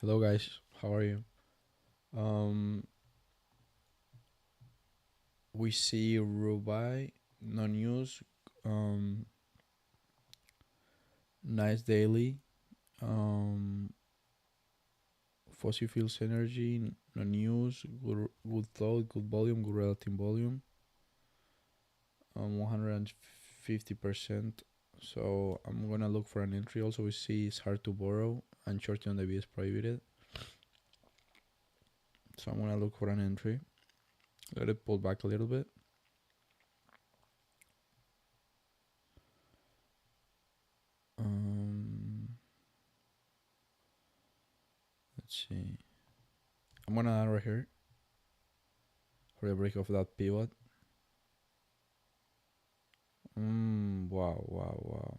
Hello guys, how are you? Um, we see Rubai, no news, um, nice daily, um, fossil fuels energy, no news, good thought, good volume, good relative volume, 150%. So I'm gonna look for an entry. Also, we see it's hard to borrow and shorting on the B is prohibited. So I'm gonna look for an entry. Let it pull back a little bit. Um, let's see. I'm gonna add right here for the break of that pivot. Wow, wow, wow.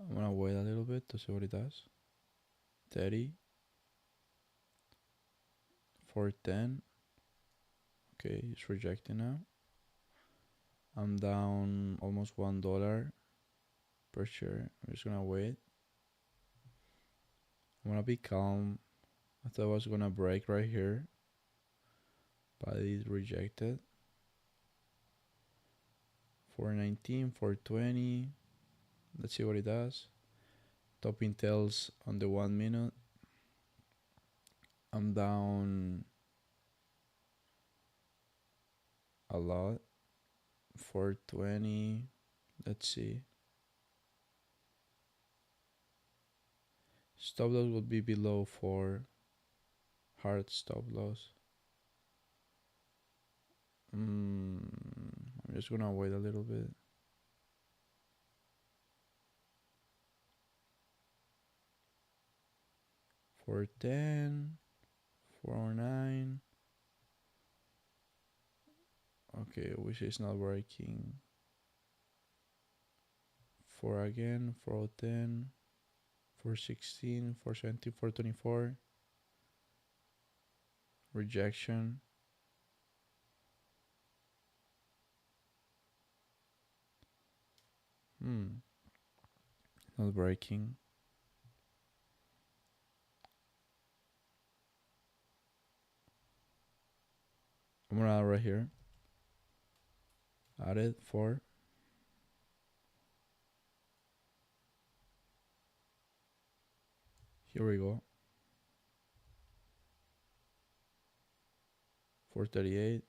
I'm gonna wait a little bit to see what it does. 30, 410. Okay, it's rejecting now. I'm down almost $1 per share. I'm just gonna wait. I'm gonna be calm. I thought I was gonna break right here, but it rejected. 419, 420. Let's see what it does. Top intels on the 1 minute. I'm down a lot. 420. Let's see. Stop loss would be below 4. Hard stop loss. I'm just gonna wait a little bit. 410, 409. Okay, which is not working. 4 again, 410, 416, 420, 424. Rejection. Hmm, not breaking. I'm gonna add right here. Add it 4. Here we go. 438.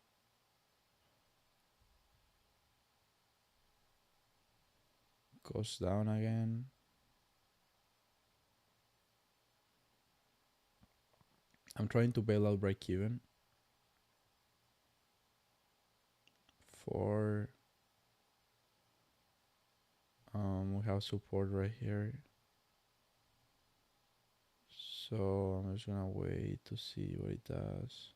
Goes down again. I'm trying to bail out break even. 4. We have support right here. So I'm just gonna wait to see what it does.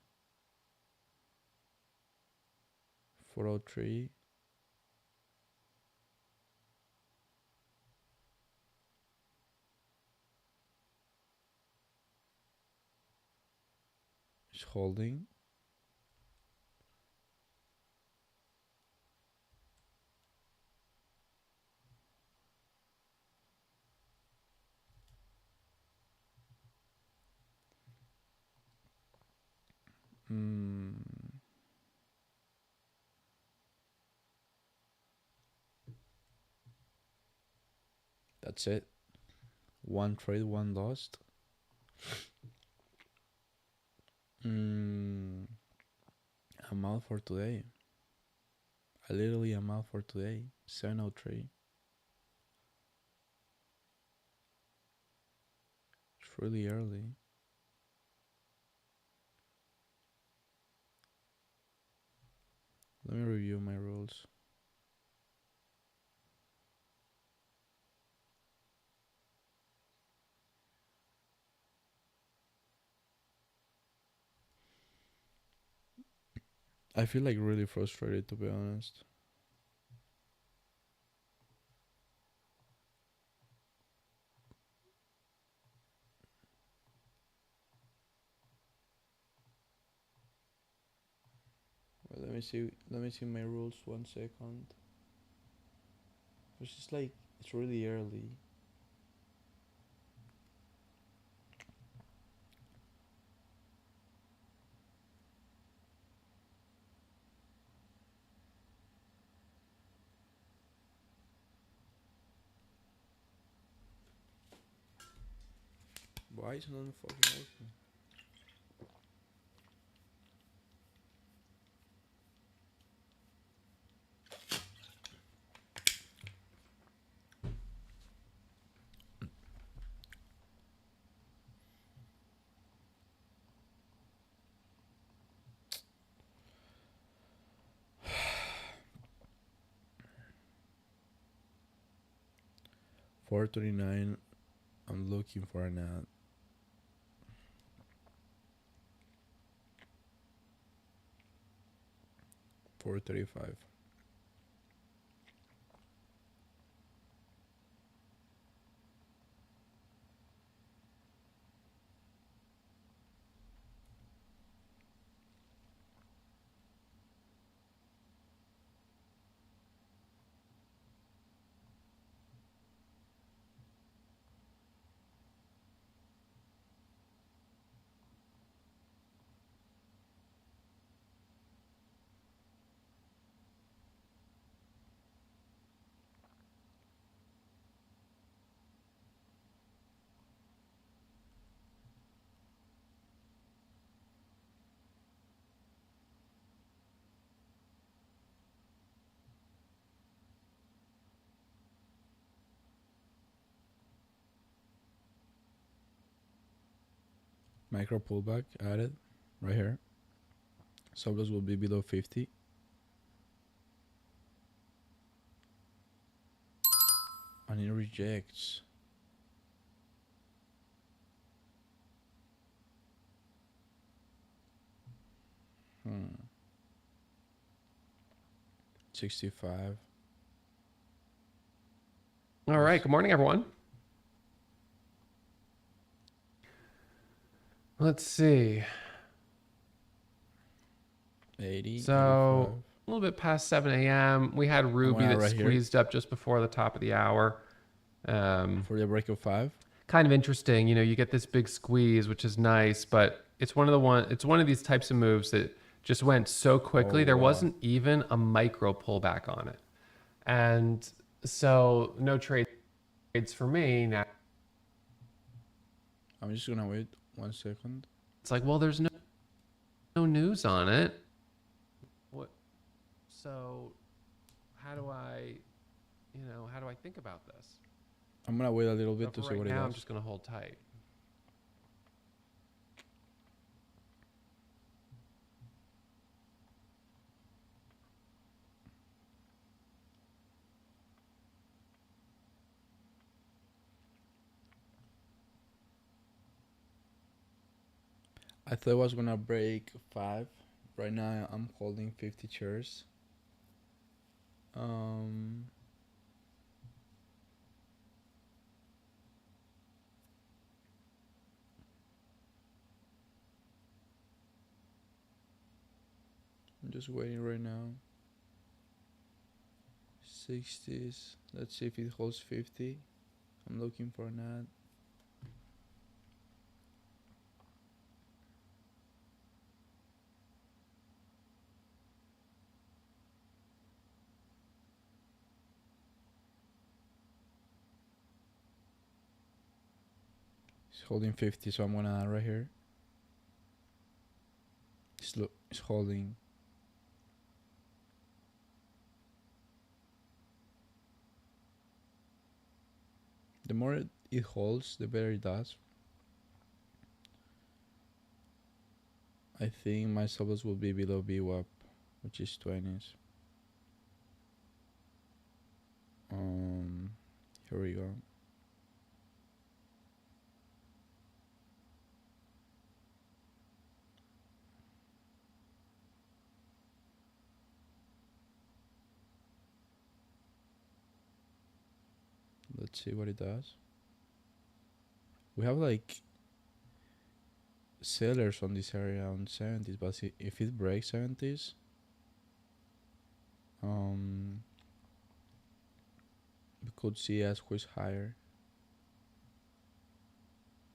403. Is holding. Mm, that's it. One trade, one lost. Mm, I'm out for today. I literally am out for today. 703. It's really early. Let me review my rules. I feel like really frustrated, to be honest. Well, let me see. Let me see my rules. 1 second. It's just like it's really early. Why is it not fucking working? $4.39. I'm looking for an ad. $4.35. Micro pullback added right here. Stop loss will be below 50. And it rejects. Hmm. 65. All right. Good morning, everyone. Let's see. 80. So 85. a little bit past 7 a.m. We had Ruby that right here. squeezed up just before the top of the hour. For the break of 5. Kind of interesting. You know, you get this big squeeze, which is nice, but it's one of these types of moves that just went so quickly. There wasn't even a micro pullback on it. And so no trades for me now. I'm just gonna wait 1 second. It's like, well, there's no news on it. What? So how do I think about this? I'm gonna wait a little bit to see what it does. I'm just gonna hold tight. I thought I was gonna break 5. Right now I'm holding 50 shares. I'm just waiting right now. 60s. Let's see if it holds 50. I'm looking for an ad. It's holding 50, so I'm gonna add right here. It's holding. The more it holds, the better it does. I think my stop loss will be below VWAP, which is 20s. Here we go. Let's see what it does. We have like sellers on this area on 70s, but if it breaks 70s, we could see a squeeze higher.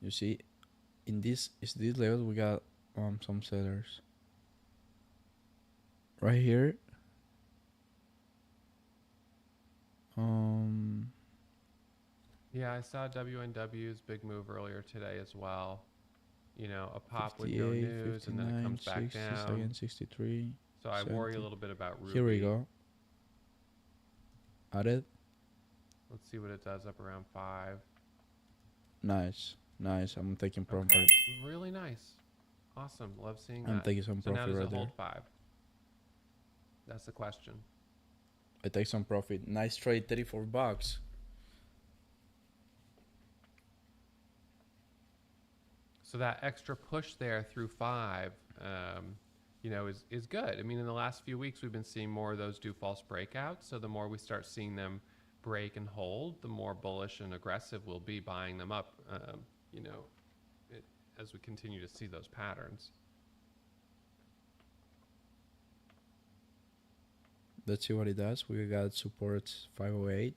You see, in this level we got some sellers. Right here, Yeah, I saw WNW's big move earlier today as well. You know, a pop with no 58, news and then it 59, comes back 60, down. again 63, So I worry a 70. little bit about Here we Ruby. go. Added. Let's see what it does up around 5. Nice. Nice. I'm taking profit. Okay, really nice. Awesome. Love seeing I'm that. taking some So now profit does it right there. hold 5? That's the question. I take some profit. Nice trade, 34 bucks. So that extra push there through 5, you know, is good. I mean, in the last few weeks, we've been seeing more of those do false breakouts. So the more we start seeing them break and hold, the more bullish and aggressive we'll be buying them up, you know, it, as we continue to see those patterns. Let's see what it does. We got support 508.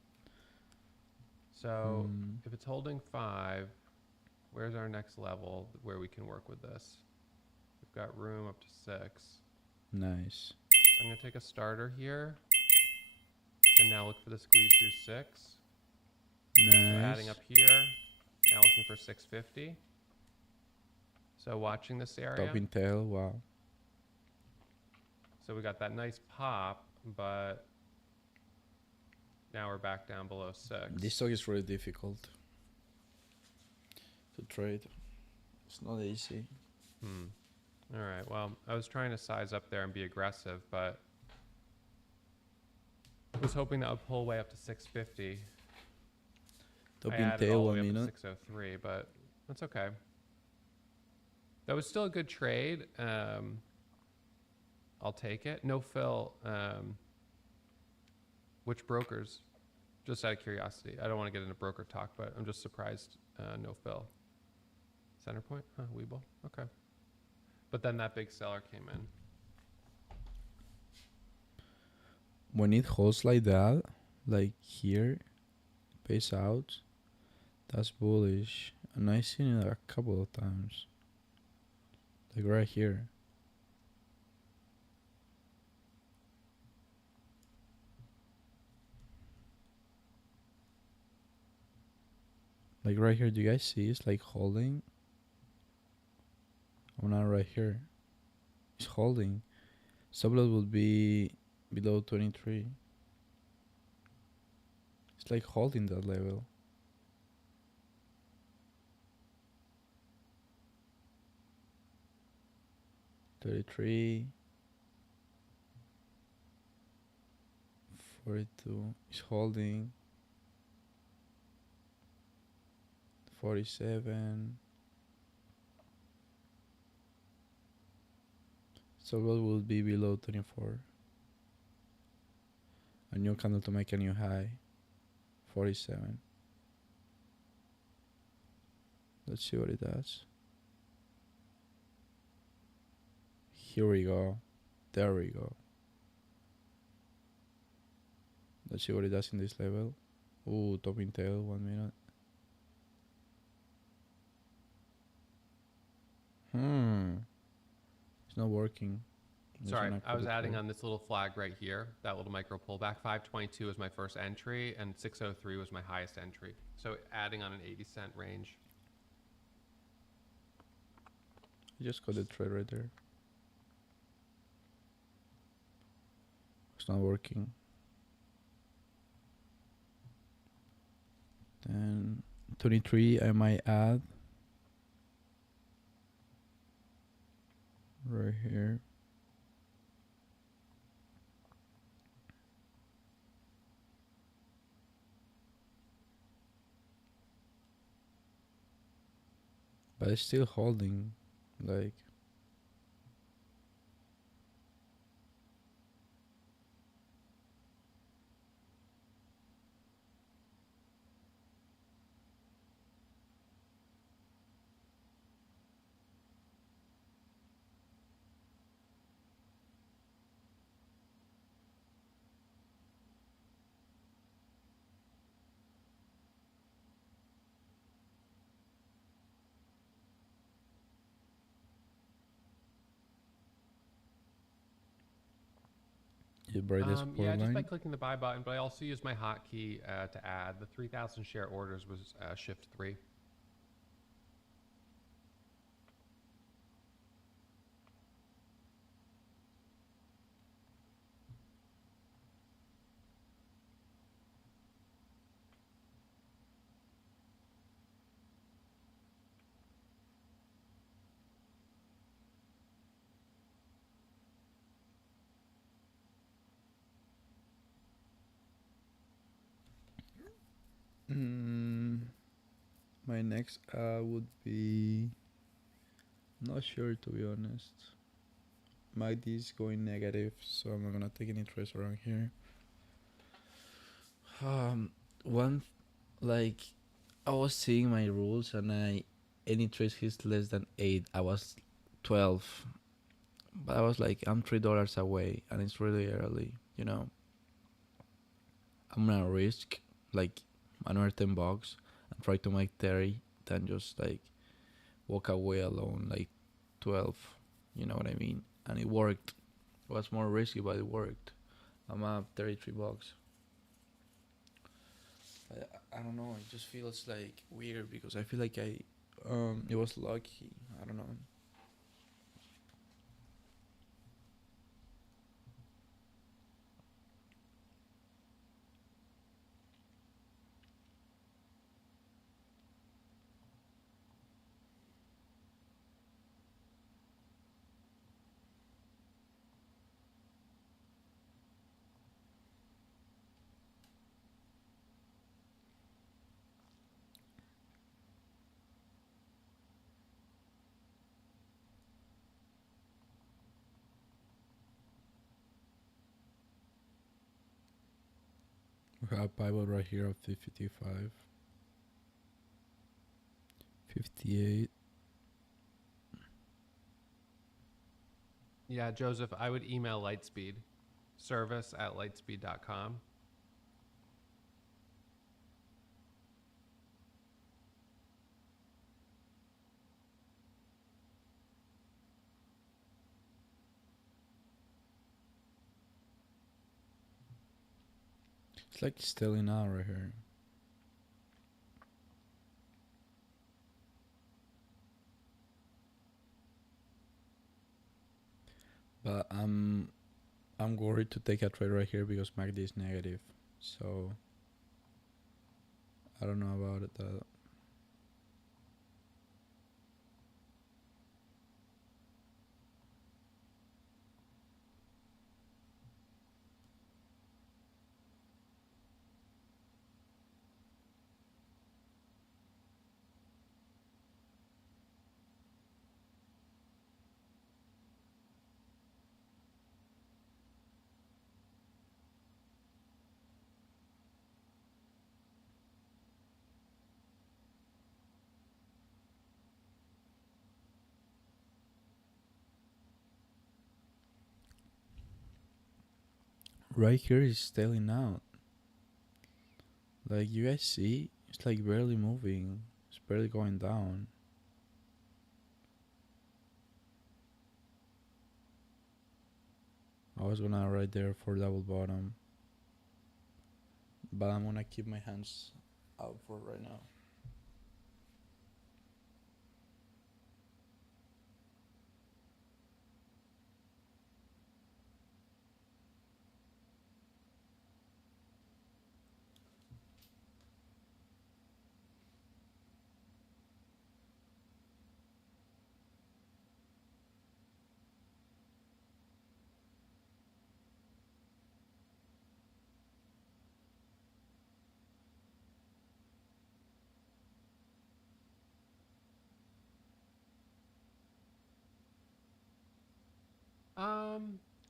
So if it's holding 5, where's our next level where we can work with this? We've got room up to 6. Nice. I'm going to take a starter here and now look for the squeeze through 6. So adding Nice. up here, now looking for 650. So watching this Top area. in tail. Wow. So we got that nice pop, but now we're back down below 6. This stock is really difficult to trade. It's not easy. All right. Well, I was trying to size up there and be aggressive, but I was hoping that would pull way up to 650. Top I in added tail all the 1 way up to minute. 603, but that's okay. That was still a good trade. I'll take it. No fill. Which brokers? Just out of curiosity. I don't want to get into broker talk, but I'm just surprised no fill. Centerpoint? Huh, Weeble. Okay. But then that big seller came in. When it holds like that, like here, pays out, that's bullish. And I've seen it a couple of times. Like right here. Like right here, do you guys see? It's like holding. Oh, not right here. It's holding. Subload would be below 23. It's like holding that level. $33, $42. It's holding. 47. Subload will be below 24. A new candle to make a new high. 47. Let's see what it does. Here we go. There we go. Let's see what it does in this level. Ooh, top in tail, 1 minute. It's not working. Sorry, I was adding on this little flag right here, that little micro pullback. 522 was my first entry, and 603 was my highest entry. So adding on an 80-cent range. I just got the trade right there. It's not working. Then 23 I might add. Right here. But it's still holding. Like, You buy the support Yeah, just by line. clicking the buy button, but I also use my hotkey to add. The 3,000 share orders was shift 3. Mm, my next would be not sure to be honest. MACD is going negative, so I'm not gonna take any trades around here. One like I was seeing my rules and I any trade hits less than 8, I was 12. But I was like, I'm $3 away and it's really early, you know. I'm gonna risk like another $10 and try to make 30 than just like walk away alone like 12. You know what I mean? And it worked. It was more risky but it worked. I'm up $33. I don't know, it just feels like weird because I feel like it was lucky. I don't know. We have pivot right here of 55, 58. Yeah, Joseph, I would email Lightspeed, service@lightspeed.com. It's like stealing out right here. But I'm worried to take a trade right here because MACD is negative. So I don't know about it. Right here is stealing out. Like you guys see, it's like barely moving. It's barely going down. I was gonna right there for double bottom, but I'm gonna keep my hands out for right now.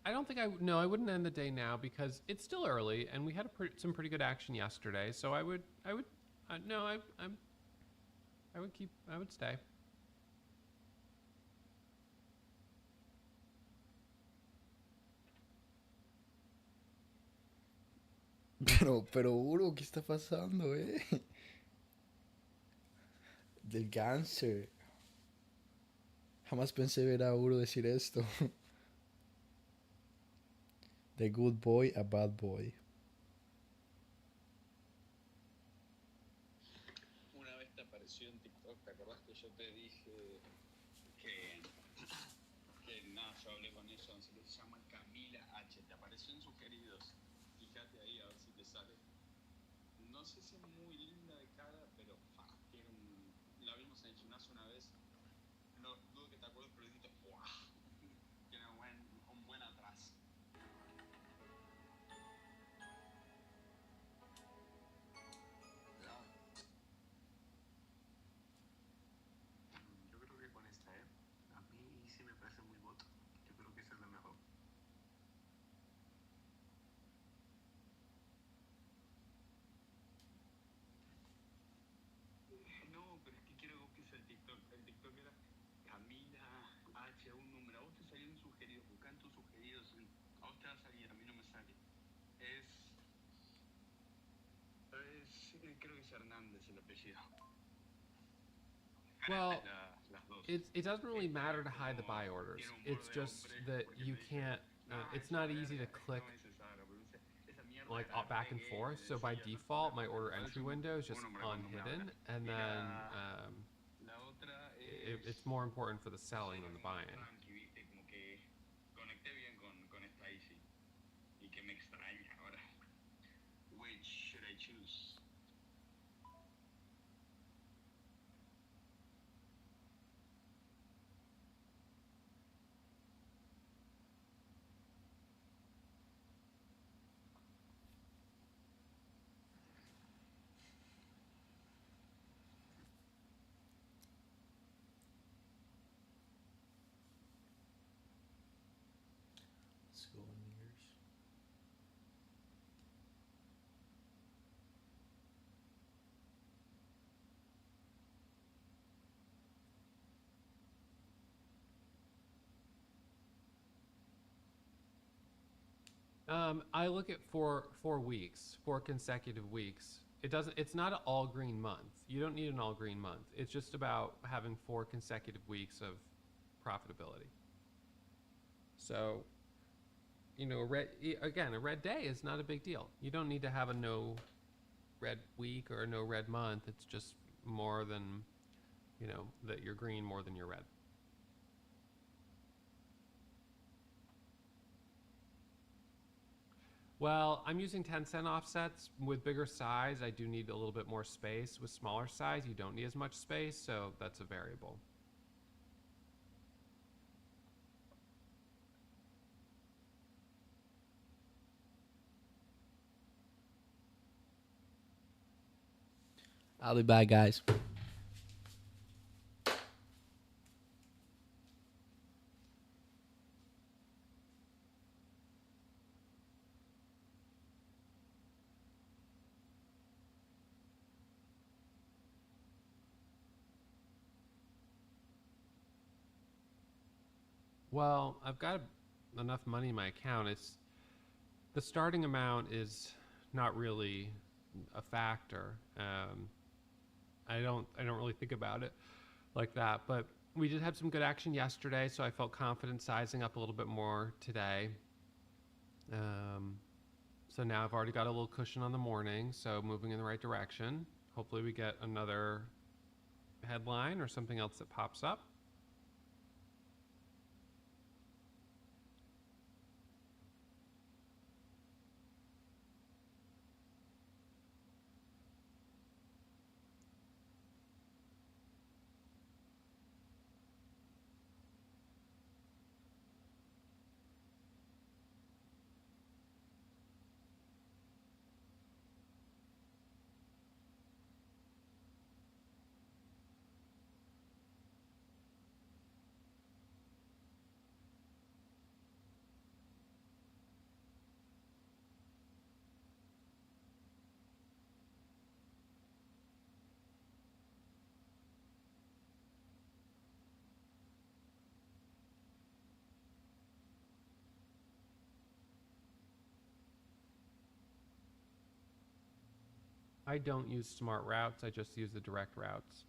I don't think no, I wouldn't end the day now because it's still early and we had some pretty good action yesterday. So no, I would stay. Pero Uro, ¿qué está pasando, Del cáncer. Jamás pensé ver a Uro decir esto. The good boy, a bad boy. Well, it doesn't really matter to hide the buy orders. It's just that you can't. It's not easy to click like back and forth. So by default, my order entry window is just unhidden, and then it's more important for the selling than the buying. Let's go in years. I look at 4 weeks, 4 consecutive weeks. It doesn't. It's not an all green month. You don't need an all green month. It's just about having 4 consecutive weeks of profitability. So a red day is not a big deal. You don't need to have a no red week or a no red month. It's just more than that you're green more than you're red. Well, I'm using 10-cent offsets. With bigger size, I do need a little bit more space. With smaller size, you don't need as much space, so that's a variable. I'll be back, guys. Well, I've got enough money in my account. It's the starting amount is not really a factor. I don't really think about it like that. But we did have some good action yesterday, so I felt confident sizing up a little bit more today. Um, so now I've already got a little cushion on the morning, so moving in the right direction. Hopefully, we get another headline or something else that pops up. I don't use smart routes. I just use the direct routes.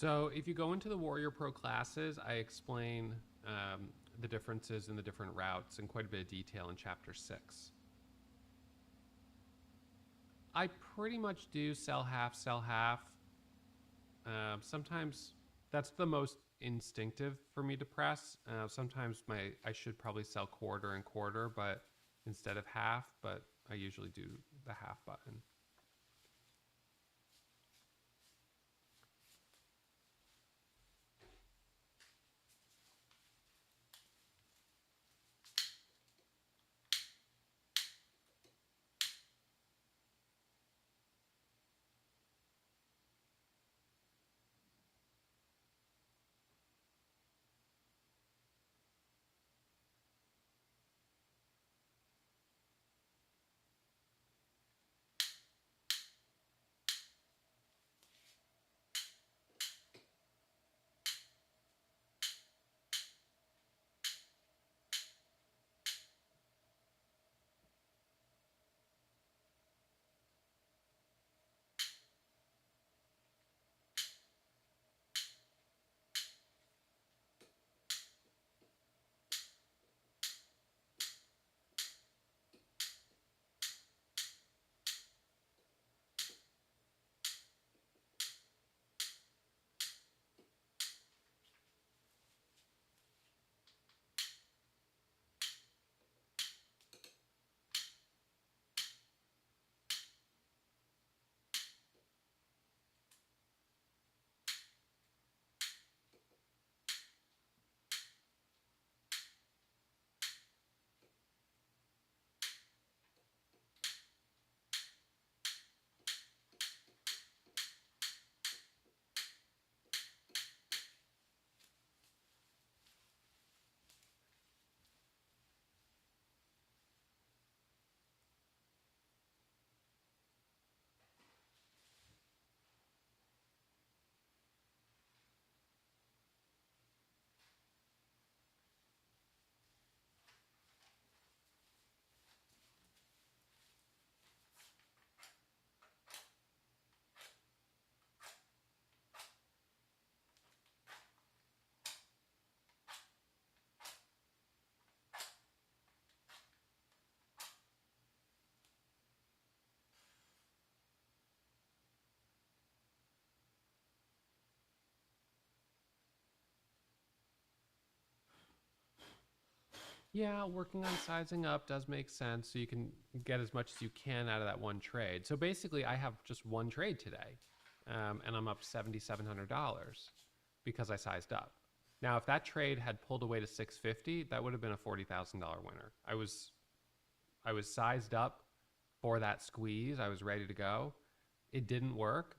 So if you go into the Warrior Pro classes, I explain the differences in the different routes in quite a bit of detail in chapter 6. I pretty much do sell half, sell half. Sometimes that's the most instinctive for me to press. Sometimes I should probably sell quarter and quarter, but instead of half, but I usually do the half button. Yeah, working on sizing up does make sense so you can get as much as you can out of that one trade. So basically, I have just one trade today, and I'm up $7,700 because I sized up. Now, if that trade had pulled away to 650, that would have been a $40,000 winner. I was sized up for that squeeze. I was ready to go. It didn't work,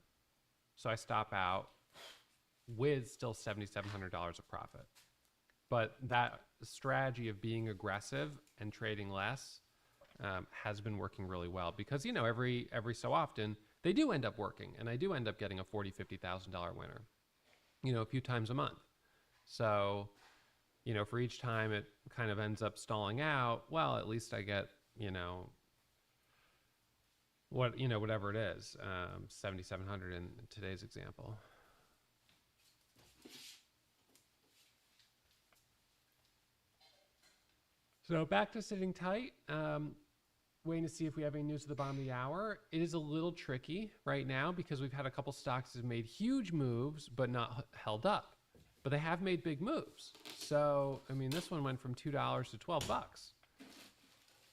so I stop out with still $7,700 of profit. But that strategy of being aggressive and trading less has been working really well because every so often they do end up working, and I do end up getting a $50,000 winner, a few times a month. So for each time it kind of ends up stalling out, well, at least I get whatever it is, 7,700 in today's example. So back to sitting tight. Waiting to see if we have any news at the bottom of the hour. It is a little tricky right now because we've had a couple stocks that have made huge moves but not held up. But they have made big moves. So, this one went from $2 to $12.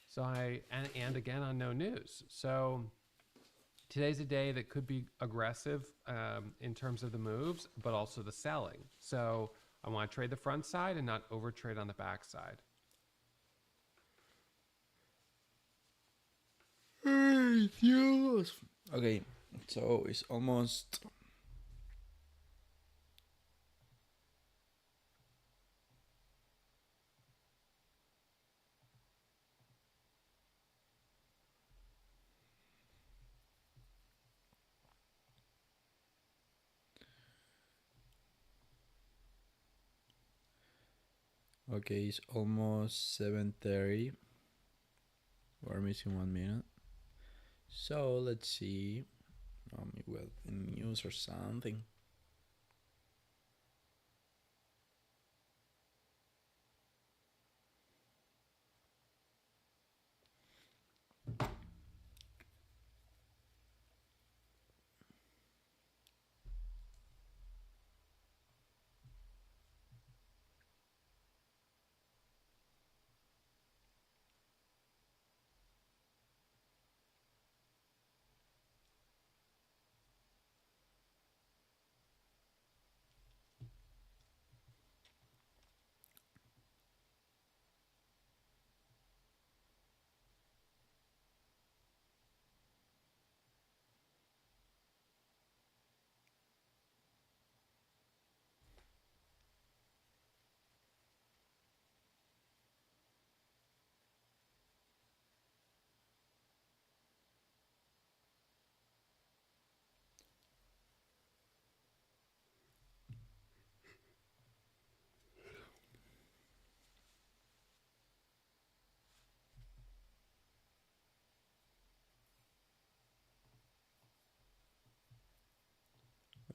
So and again on no news. So today's a day that could be aggressive in terms of the moves, but also the selling. So I want to trade the front side and not overtrade on the back side. Dios. Okay, so it's almost. Okay, it's almost 7:30. We're missing 1 minute. So let's see. Well, in news or something.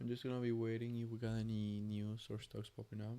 I'm just gonna be waiting if we got any news or stocks popping up.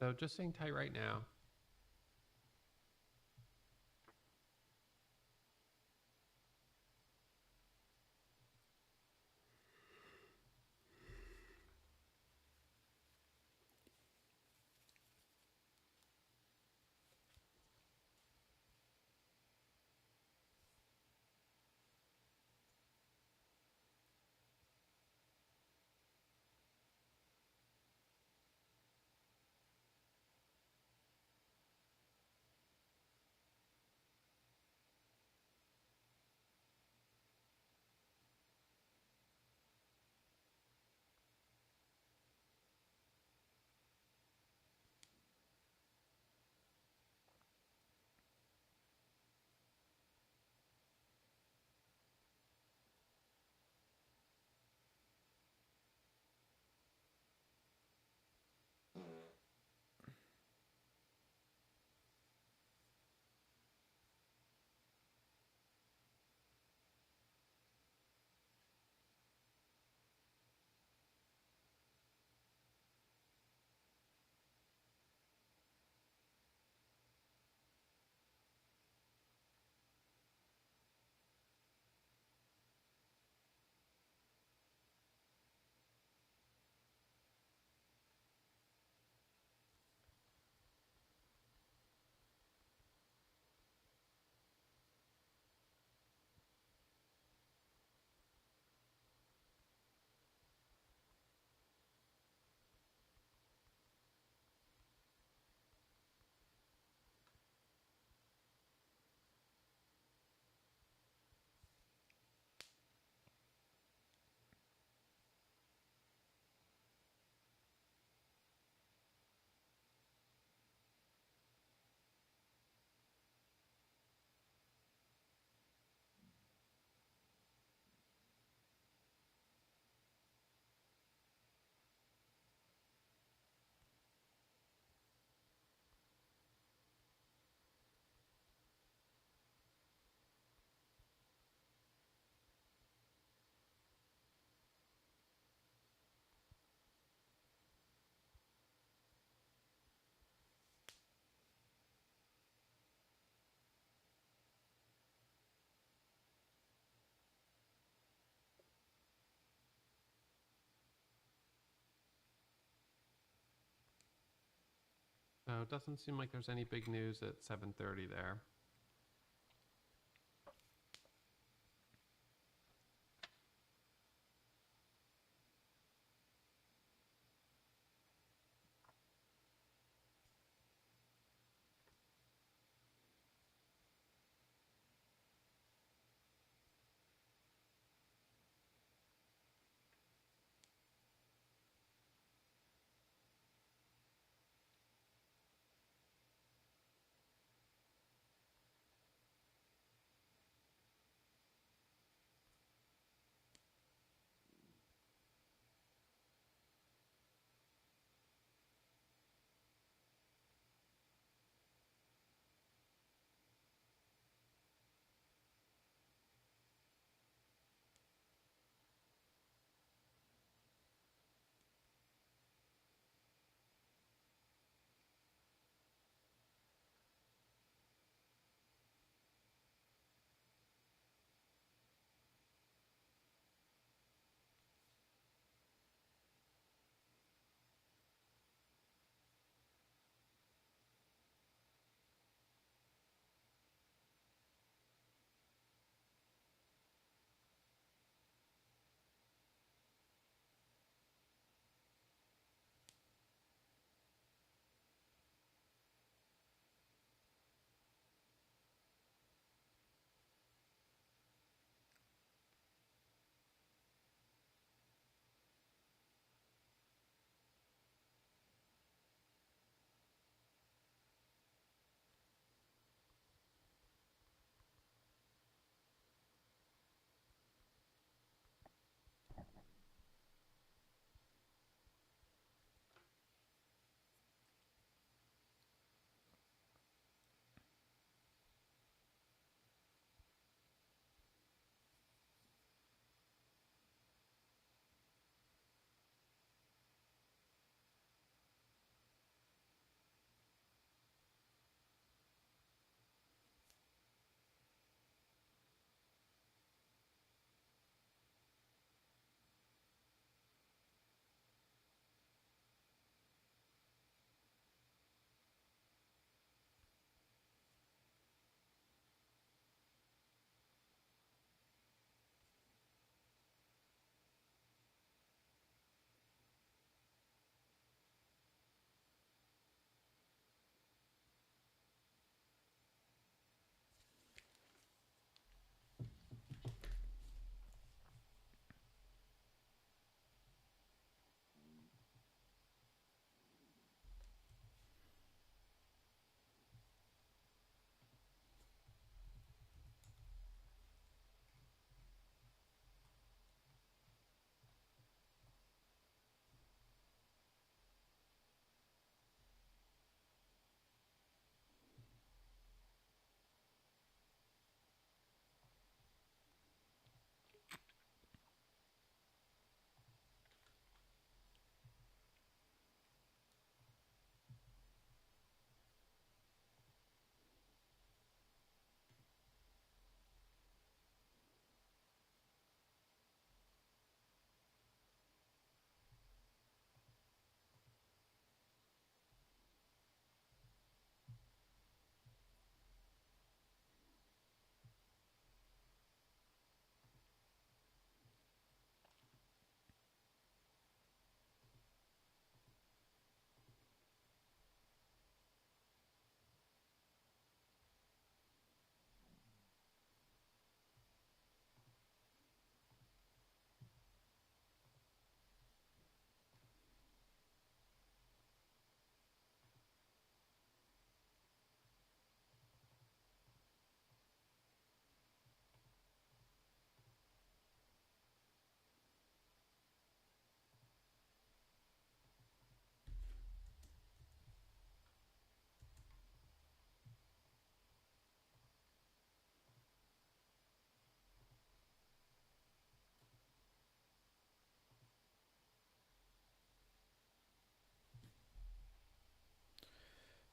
So just sitting tight right now. So it doesn't seem like there's any big news at 7:30 there.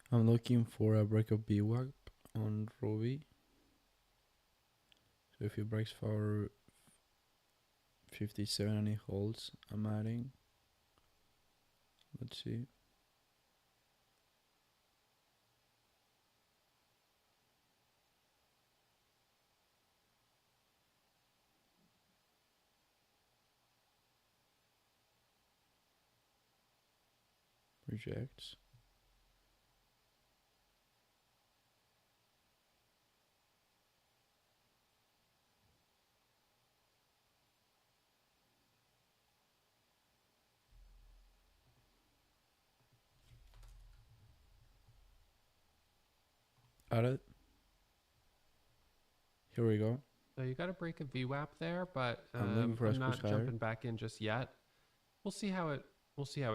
I'm looking for a break of BWAP on Ruby. So if it breaks for 57 and it holds, I'm adding. Let's see. rejects. Got it. Here we go. So you got to break a VWAP there, but I'm looking for a I'm squeeze not higher. jumping back in just yet. We'll see how it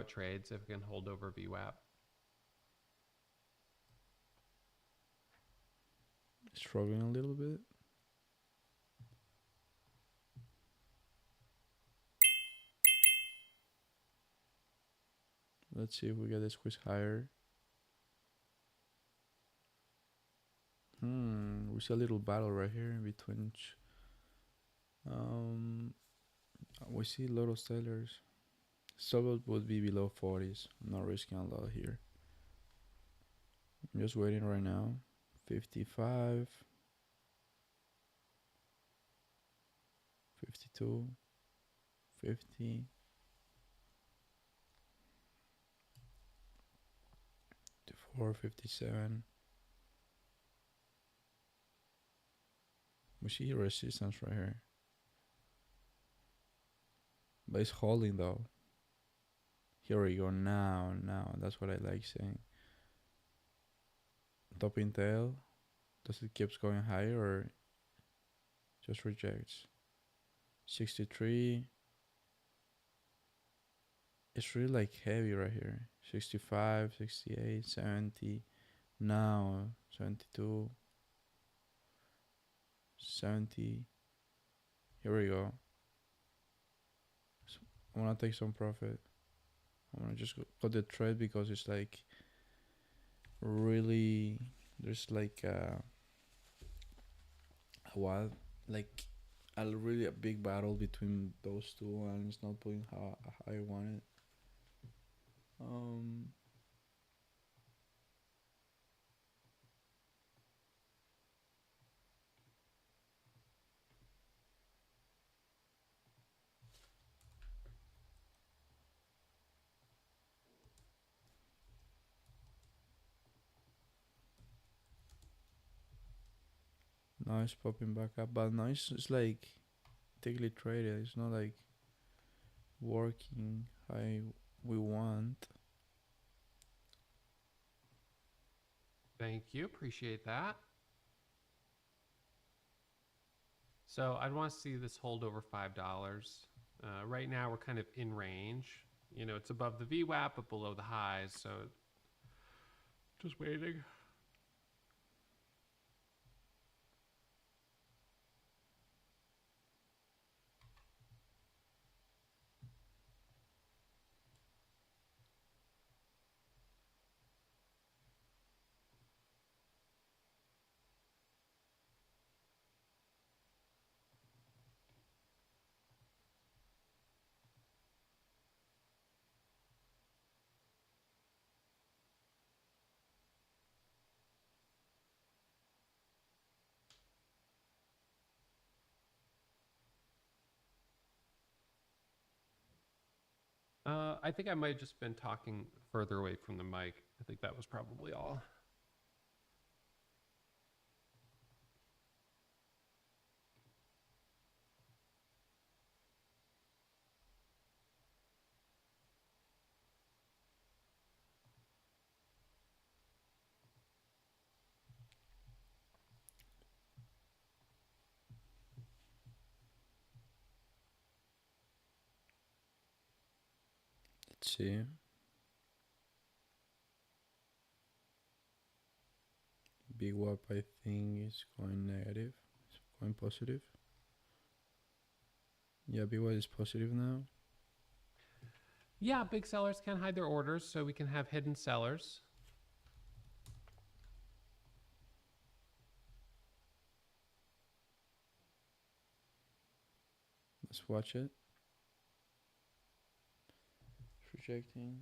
trades if it can hold over VWAP. Struggling a little bit. Let's see if we get a squeeze higher. We see a little battle right here in between. Um, we see a lot of sellers. Stop would be below 40s. I'm not risking a lot here. I'm just waiting right now. 55, 52, 50, 54, 57. We see resistance right here. But it's holding though. Here we go now. That's what I like saying. Top in tail. Does it keeps going higher or just rejects? 63. It's really like heavy right here. 65, 68, 70. Now 72, 70. Here we go. So I wanna take some profit. I wanna just go the trade because it's like really there's like a wild like a really a big battle between those two and it's not putting how I want it. Um Now it's popping back up, but now it's like technically traded. It's not like working how we want. Thank you. Appreciate that. So I'd want to see this hold over $5. Right now we're kind of in range. You know, it's above the VWAP but below the highs, so just waiting. I think I might have just been talking further away from the mic. I think that was probably all. Let's see. Big WAP I think is going negative. It's going positive. Yeah, big WAP is positive now. Yeah, big sellers can hide their orders, so we can have hidden sellers. Let's watch it. It's rejecting.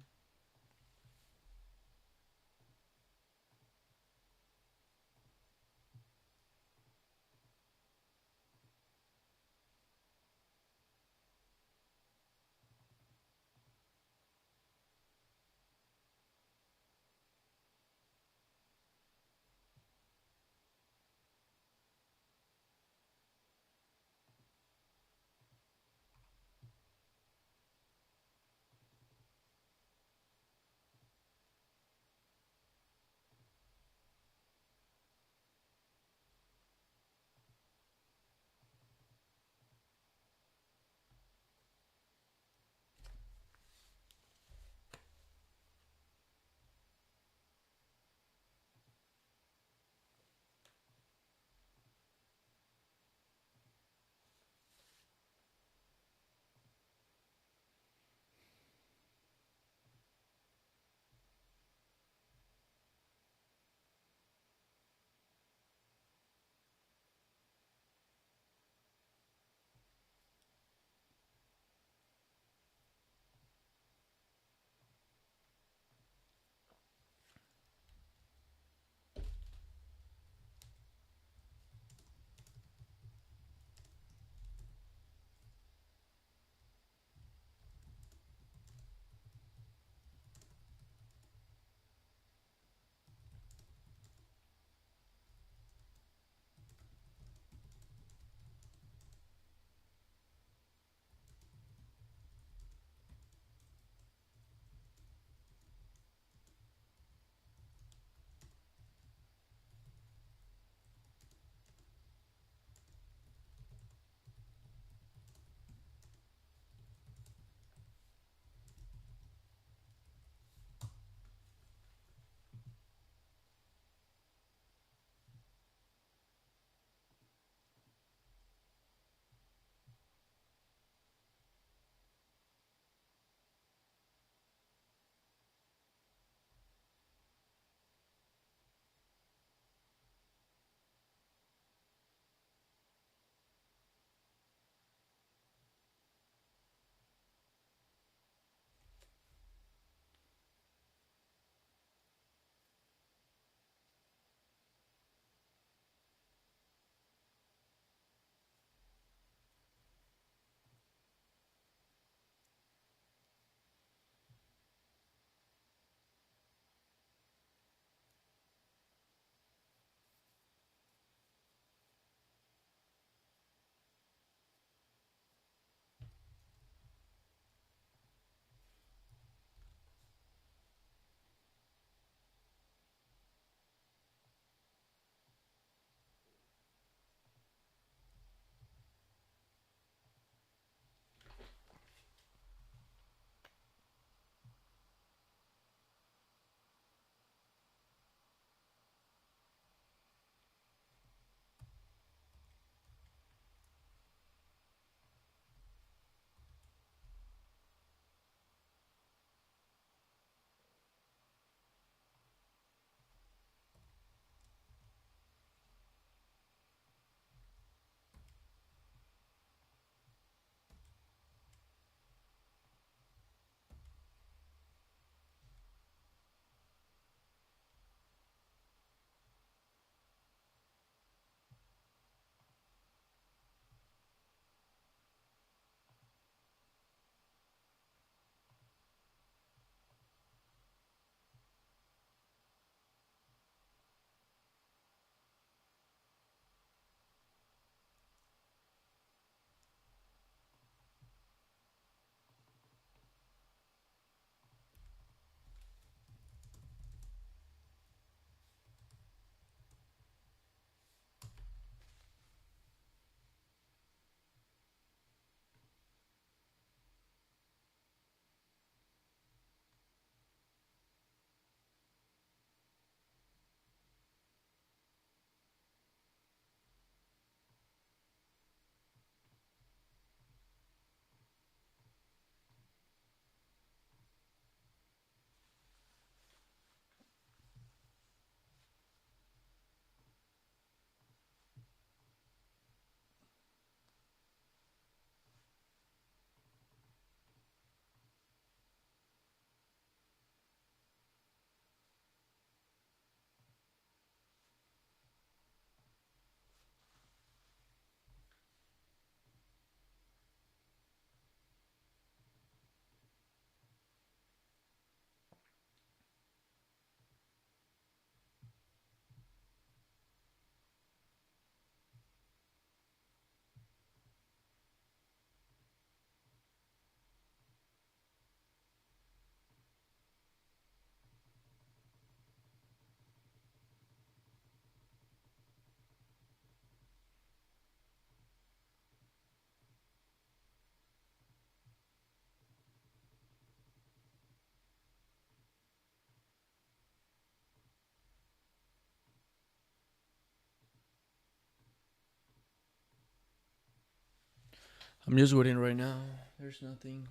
I'm just waiting right now. There's nothing.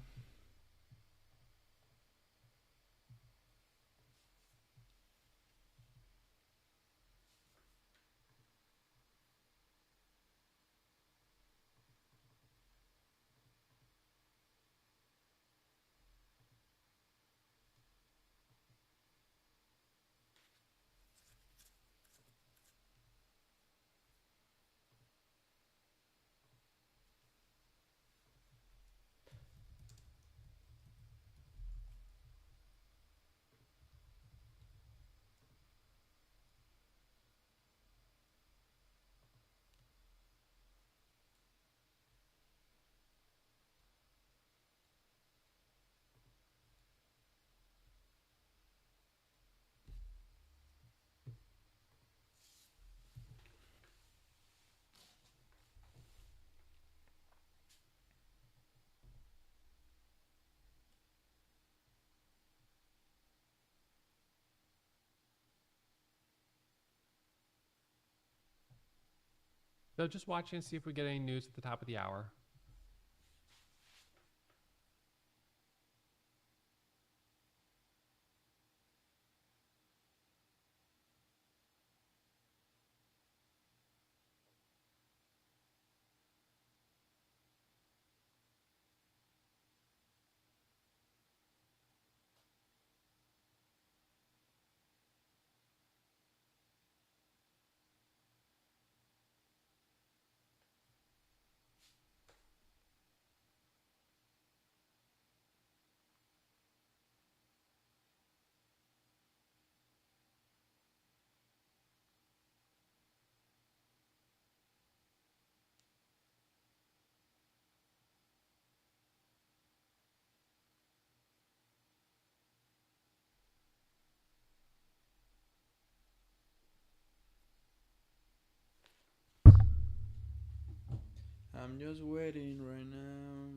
So just watching and see if we get any news at the top of the hour. I'm just waiting right now.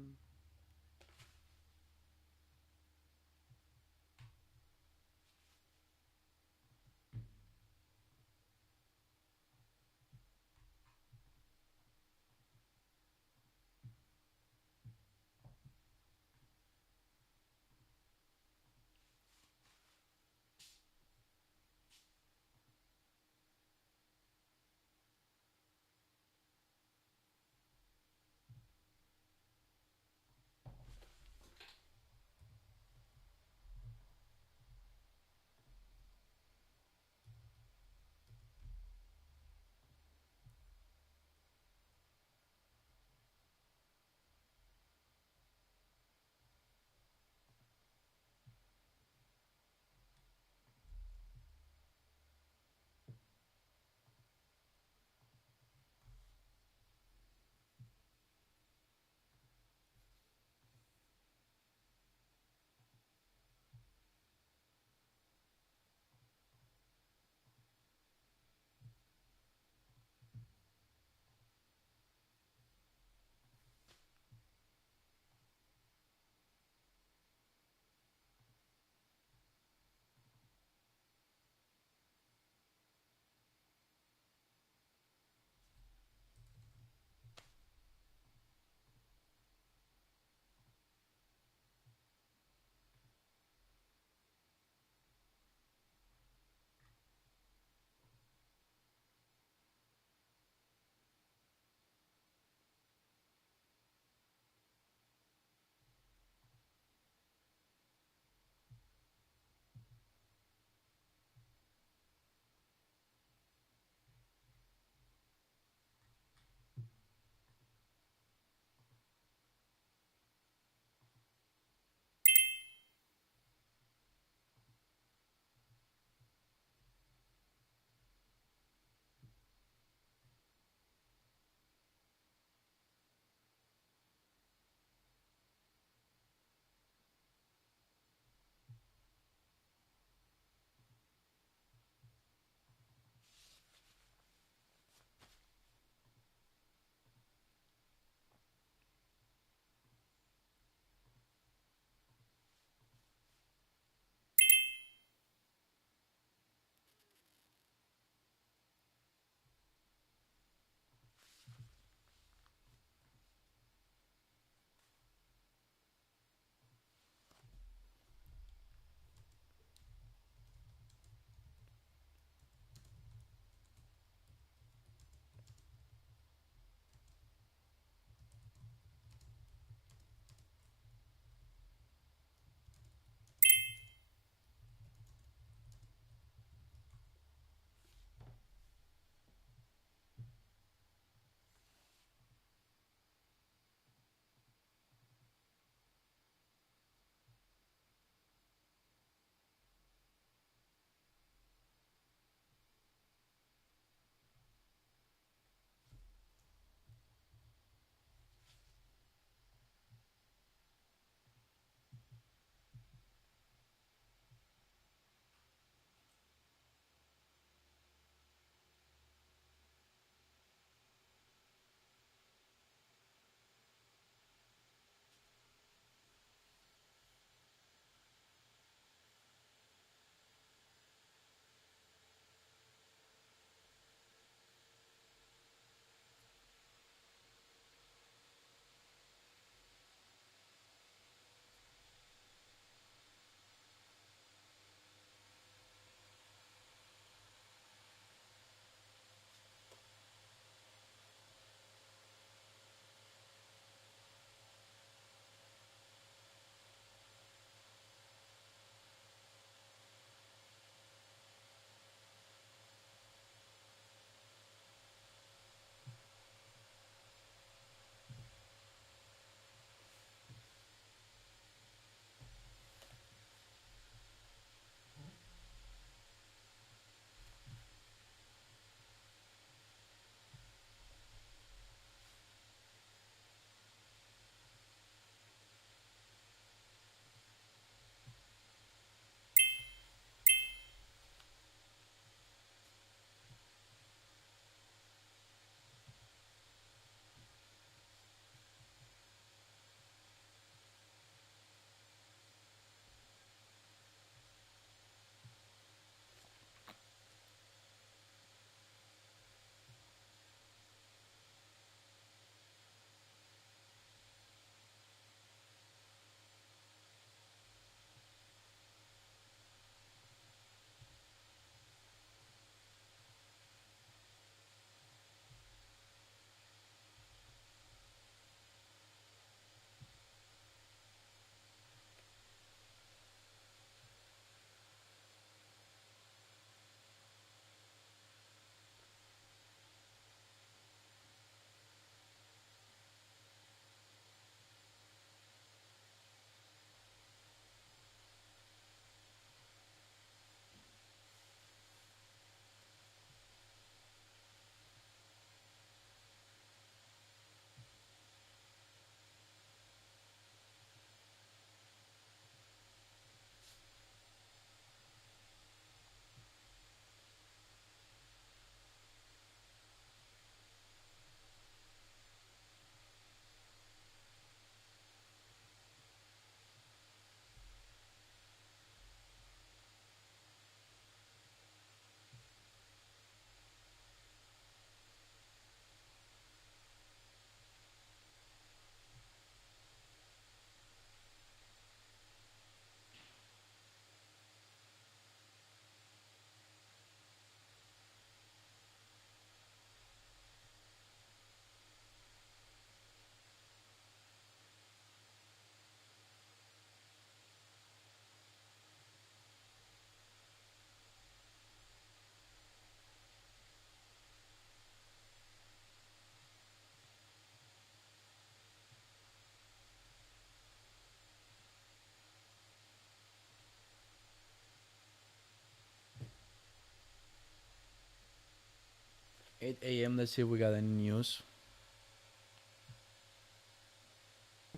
8 a.m. Let's see if we got any news.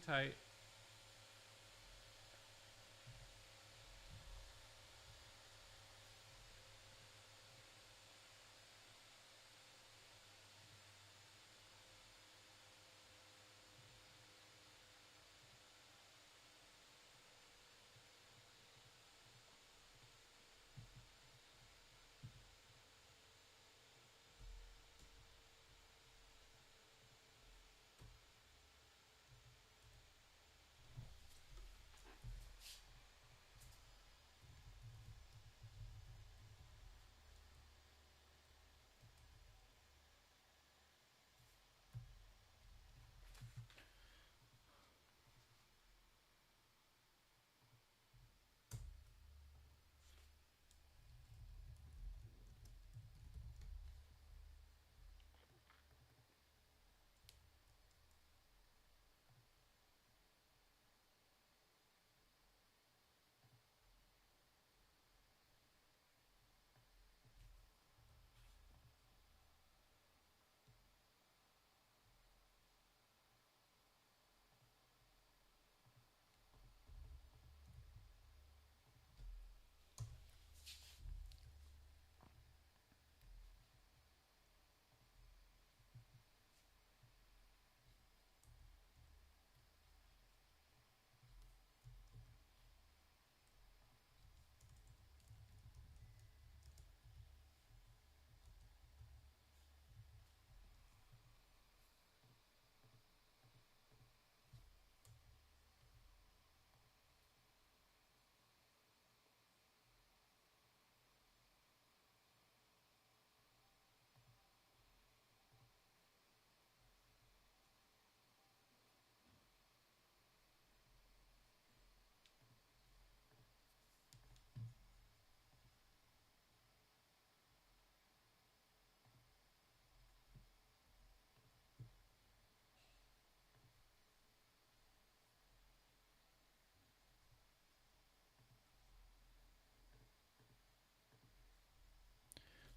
Tight.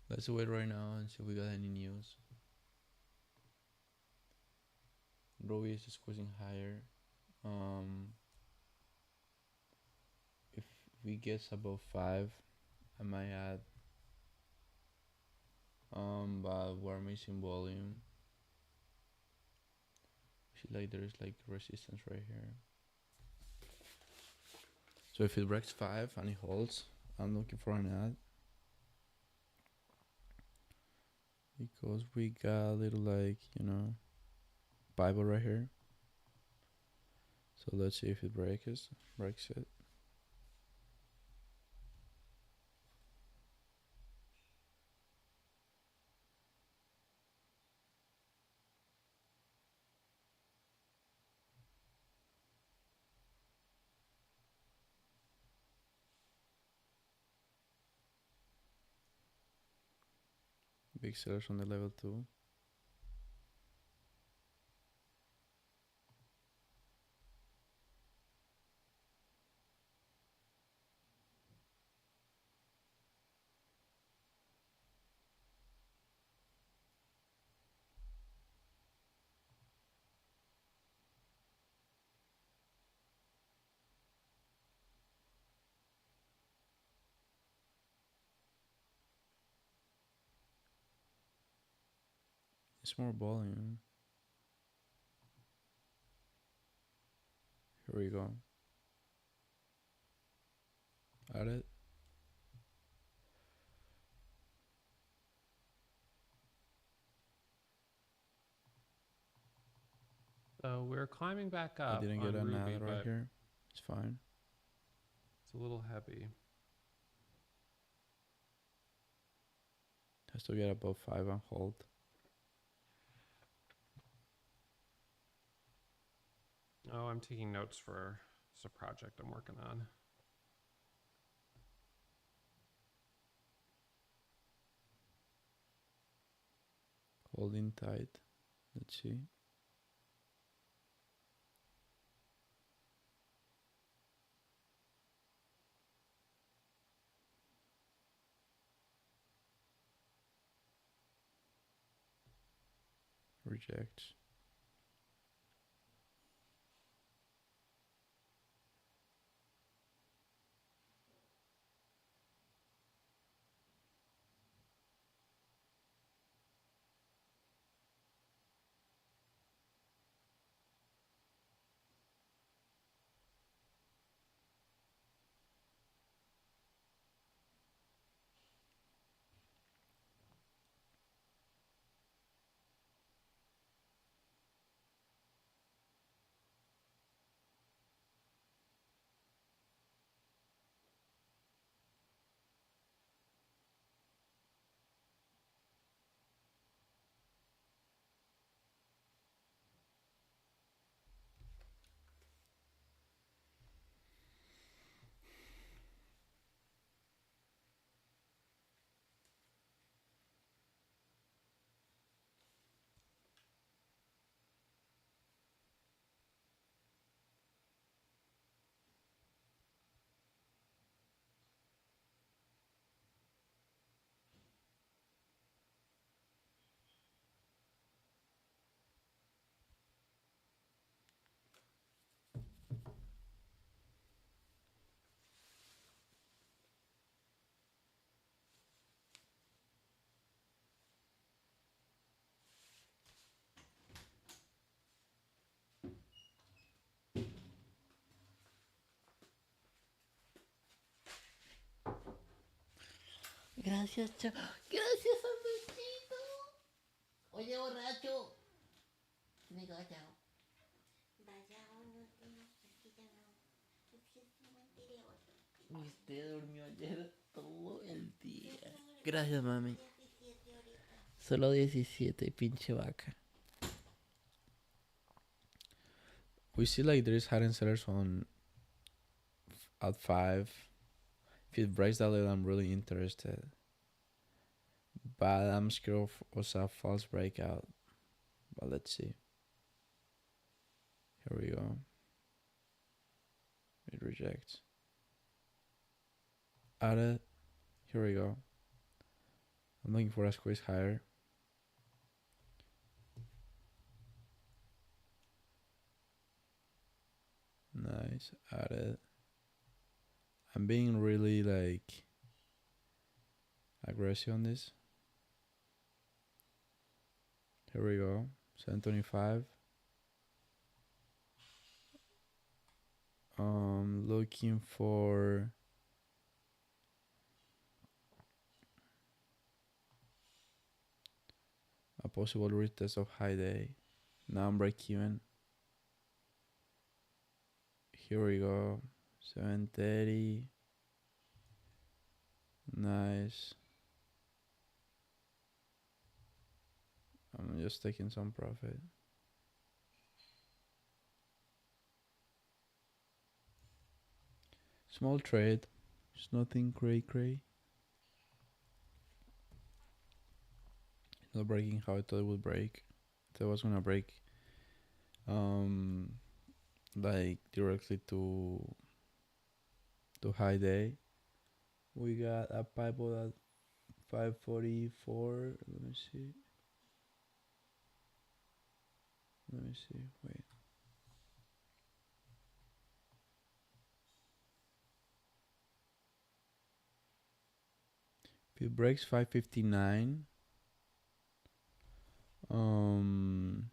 Let's wait right now and see if we got any news. Ruby is squeezing higher. Um, if we get above 5, I might add. But we're missing volume. See, like there is like resistance right here. So if it breaks 5 and it holds, I'm looking for an ad. Because we got a little like, Bible right here. So let's see if it breaks it. Big sellers on the level 2. It's more volume. Here we go. Add it. So we're climbing back I up didn't get on an Ruby, ad right but here. It's fine. it's a little heavy. Has to get above 5 and hold. Oh, I'm taking notes for it's a project I'm working on. Holding tight. Let's see. rejects. Gracias, Gracias, Sanduchito. Oye, borracho. Me he callado. Vaya, no, aquí ya no. Es que es muy mentiroso. Usted durmió ayer todo el día. Gracias, mami. 17 ahorita. Solo 17, pinche vaca. We see like there's hidden sellers on at 5. If it breaks that level, I'm really interested. But I'm scared of a false breakout. But let's see. Here we go. It rejects. Added. Here we go. I'm looking for a squeeze higher. Nice. Added. I'm being really like aggressive on this. Here we go. 725. Looking for a possible retest of high day. Now I'm break even. Here we go. 730. Nice. I'm just taking some profit. Small trade. It's nothing cray. It's not breaking how I thought it would break. I thought it was gonna break like directly to high day. We got a pipe at 544. Let me see. Wait. If it breaks 559, I'm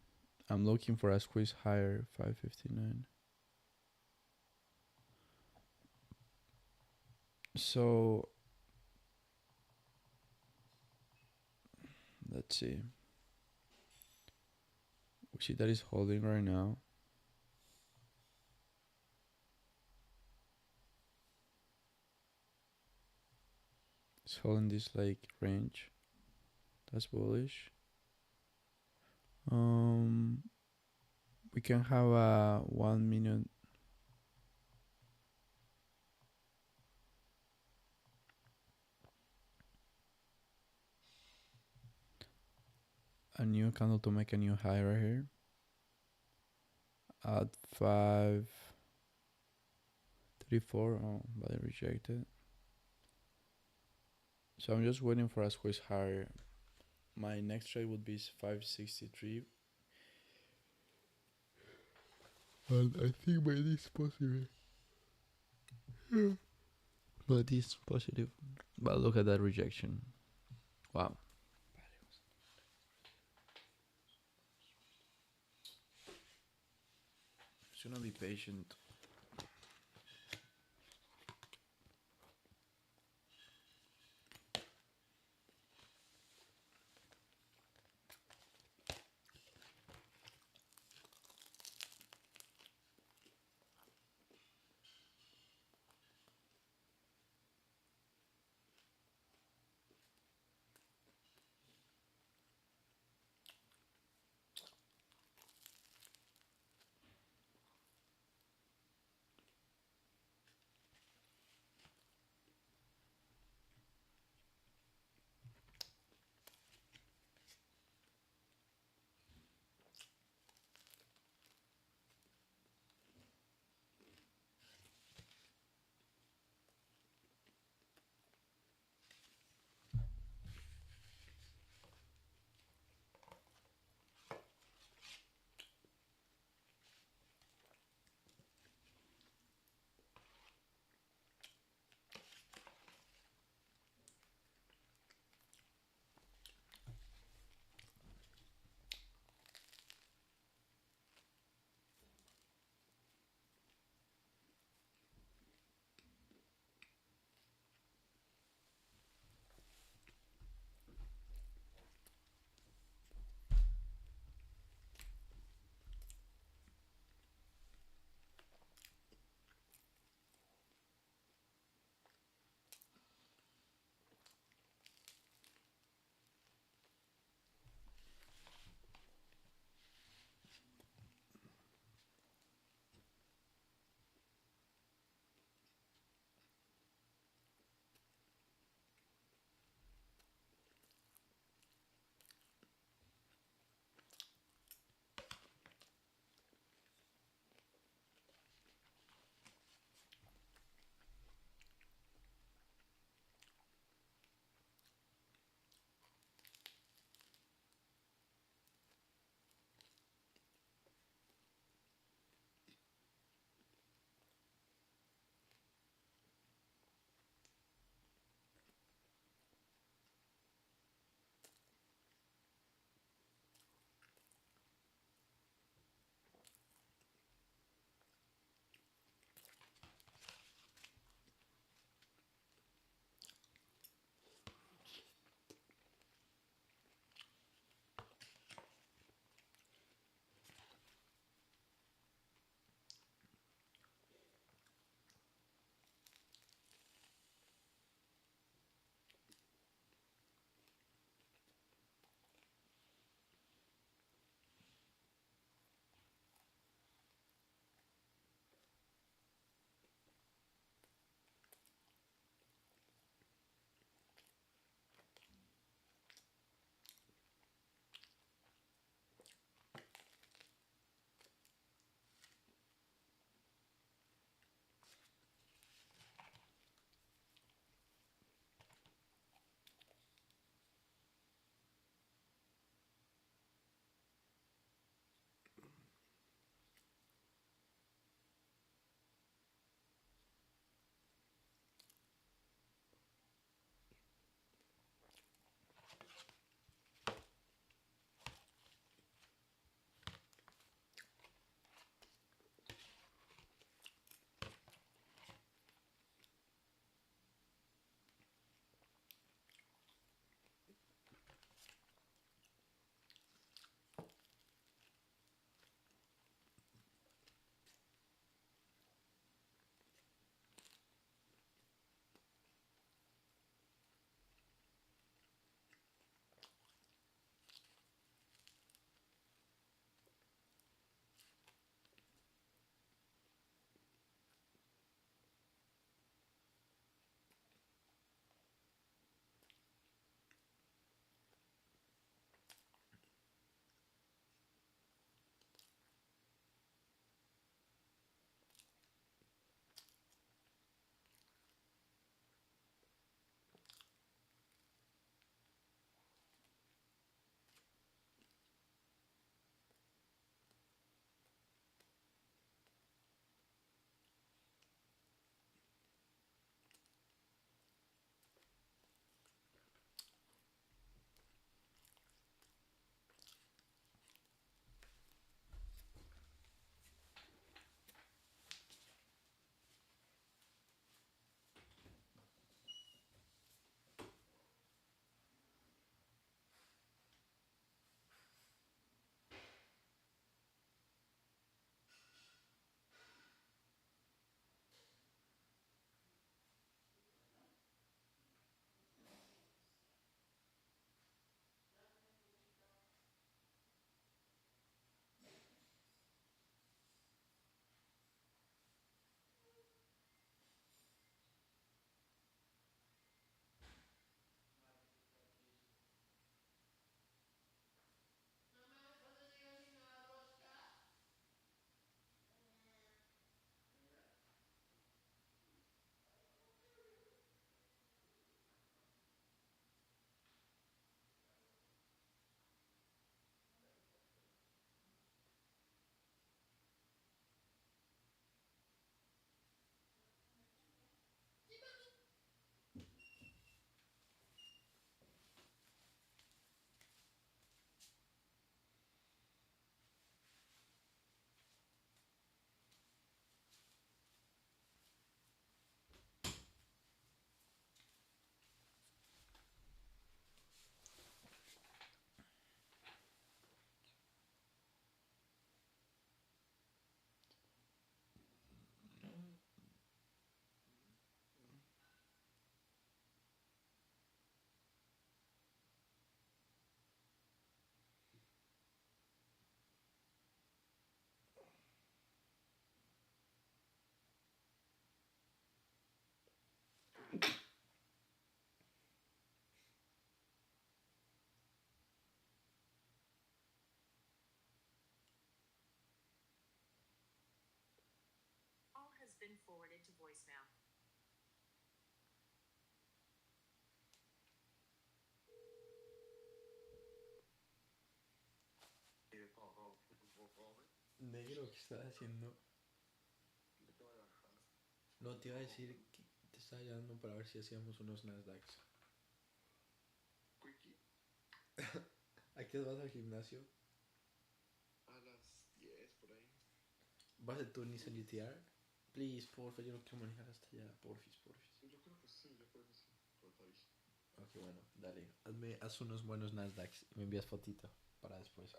looking for a squeeze higher. 559. So let's see. We see that it's holding right now. It's holding this like range. That's bullish. We can have a 1 minute. A new candle to make a new high right here at 534. Oh, but I rejected. So I'm just waiting for a squeeze higher. My next trade would be 563. And I think by this positive. But this positive. But look at that rejection. Wow. Just gonna be patient. Negro, ¿qué estás haciendo? No, te iba a decir que te estaba llamando para ver si hacíamos unos Nasdaqs. ¿A qué vas al gimnasio? ¿Vas a Tunis en GTR? Please, porfa, yo no quiero manejar hasta allá. Porfis, porfis. Ok, bueno, dale. Haz unos buenos Nasdaqs y me envías fotito para después.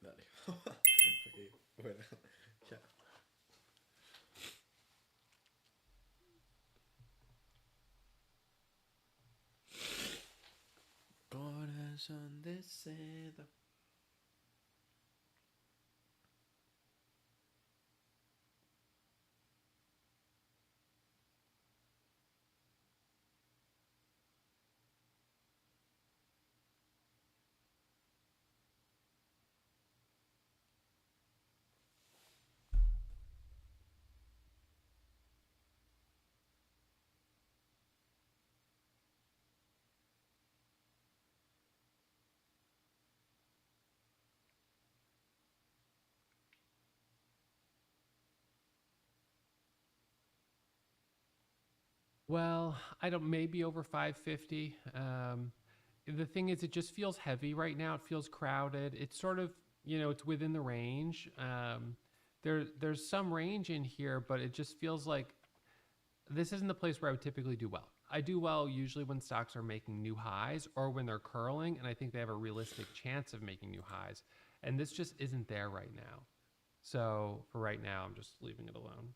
Dale. Ok, bueno, chao. Corazón de seda. Well, I don't, maybe over 550. The thing is, it just feels heavy right now. It feels crowded. It's sort of, it's within the range. There's some range in here, but it just feels like this isn't the place where I would typically do well. I do well usually when stocks are making new highs or when they're curling, and I think they have a realistic chance of making new highs. And this just isn't there right now. So for right now, I'm just leaving it alone.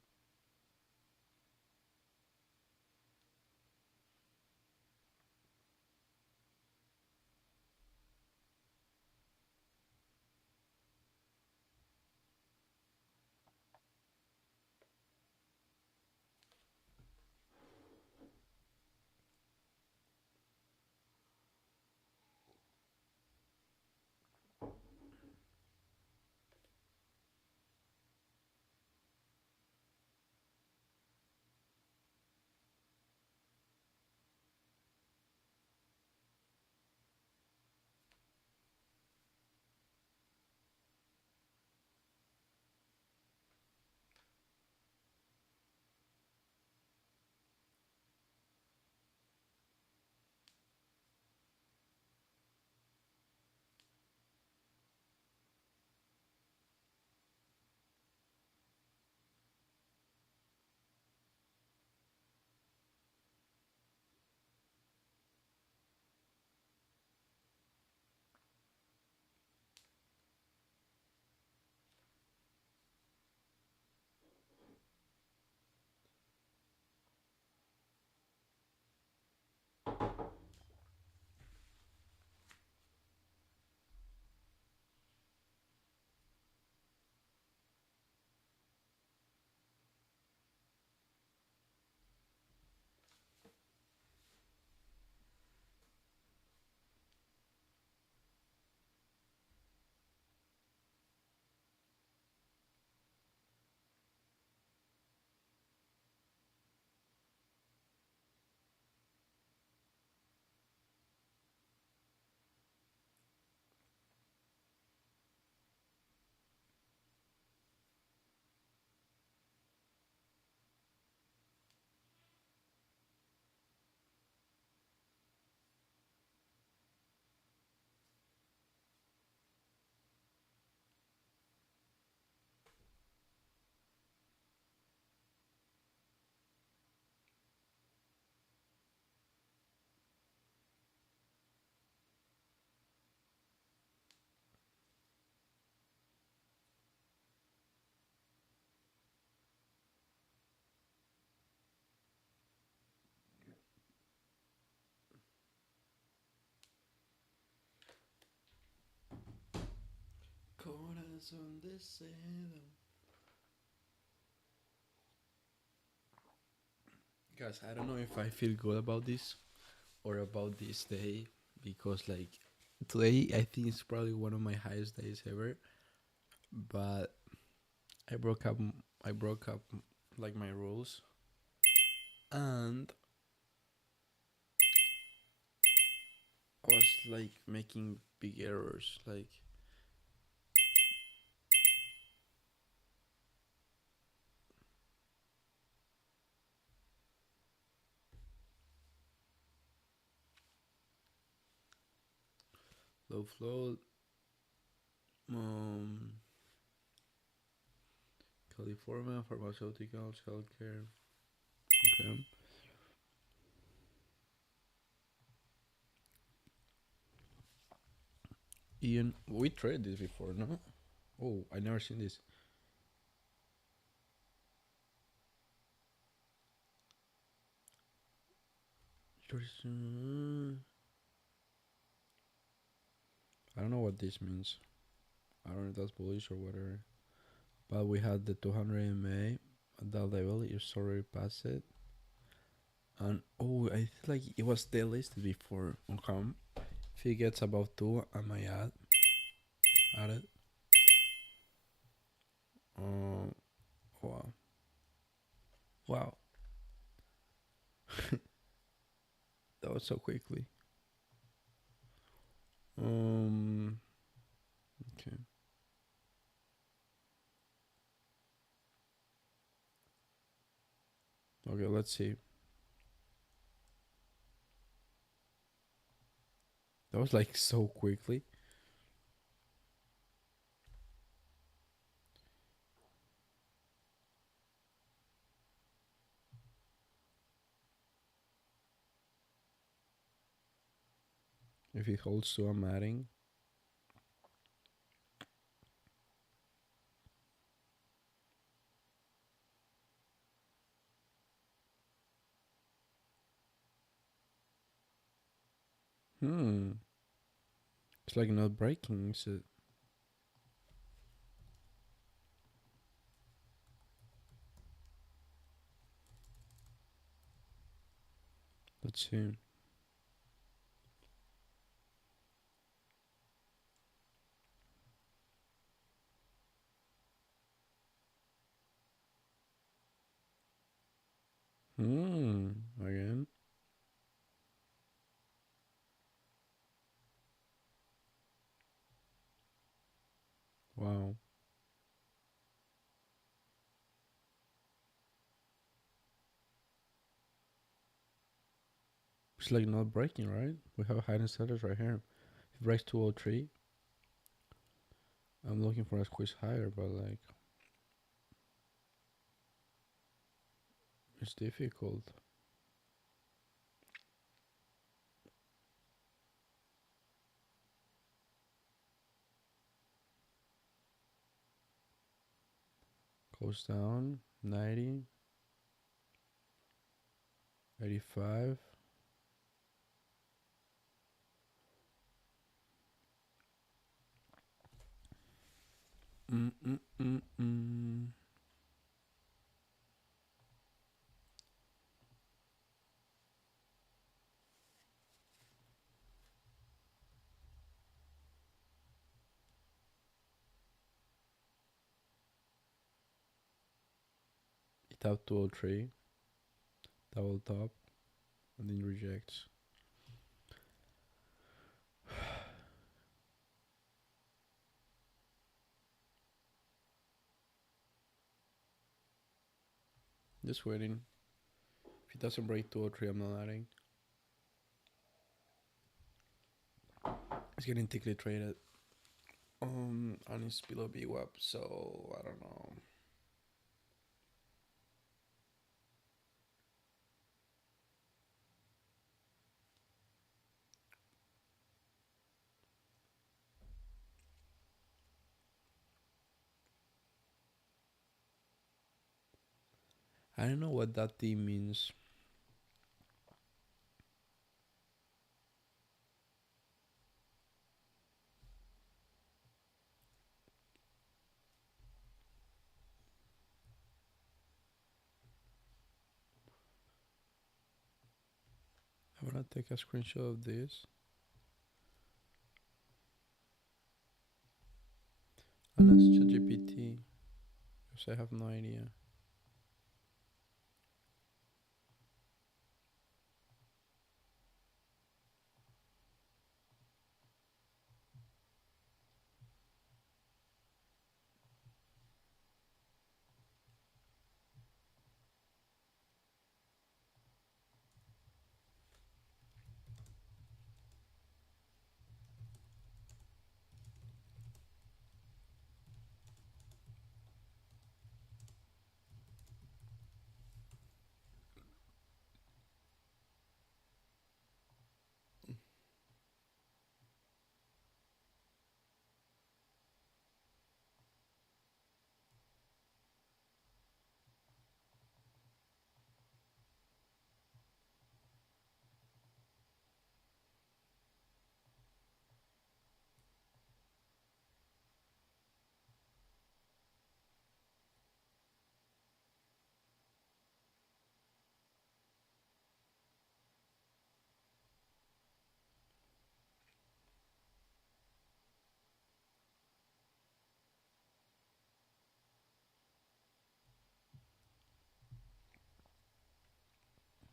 Corazón de seda. Guys, I don't know if I feel good about this or about this day because, like, today I think it's probably one of my highest days ever. But I broke up. I broke up like my rules, and I was like making big errors. Like low float, um, California, pharmaceuticals, healthcare. Okay. Ian, we tried this before, no? Oh, I never seen this. I don't know what this means. I don't know if that's bullish or whatever. But we had the 200 MA at that level. It's already past it. And oh, I feel like it was delisted before. Okay. If it gets above 2, I might add it. Uh, wow. Wow. That was so quickly. Okay. Okay, let's see. That was like so quickly. If it holds 2, I'm adding. It's like not breaking, is it? Let's see. Again. Wow. It's like not breaking, right? We have hidden status right here. If it breaks 203, I'm looking for a squeeze higher, but like it's difficult. Goes down 90, 85. It tapped 203, double top, and then rejects. Just waiting. If it doesn't break 203, I'm not adding. It's getting thickly traded. And it's below BWAP, so I don't know. I don't know what that theme means. I'm gonna take a screenshot of this and ask ChatGPT because I have no idea.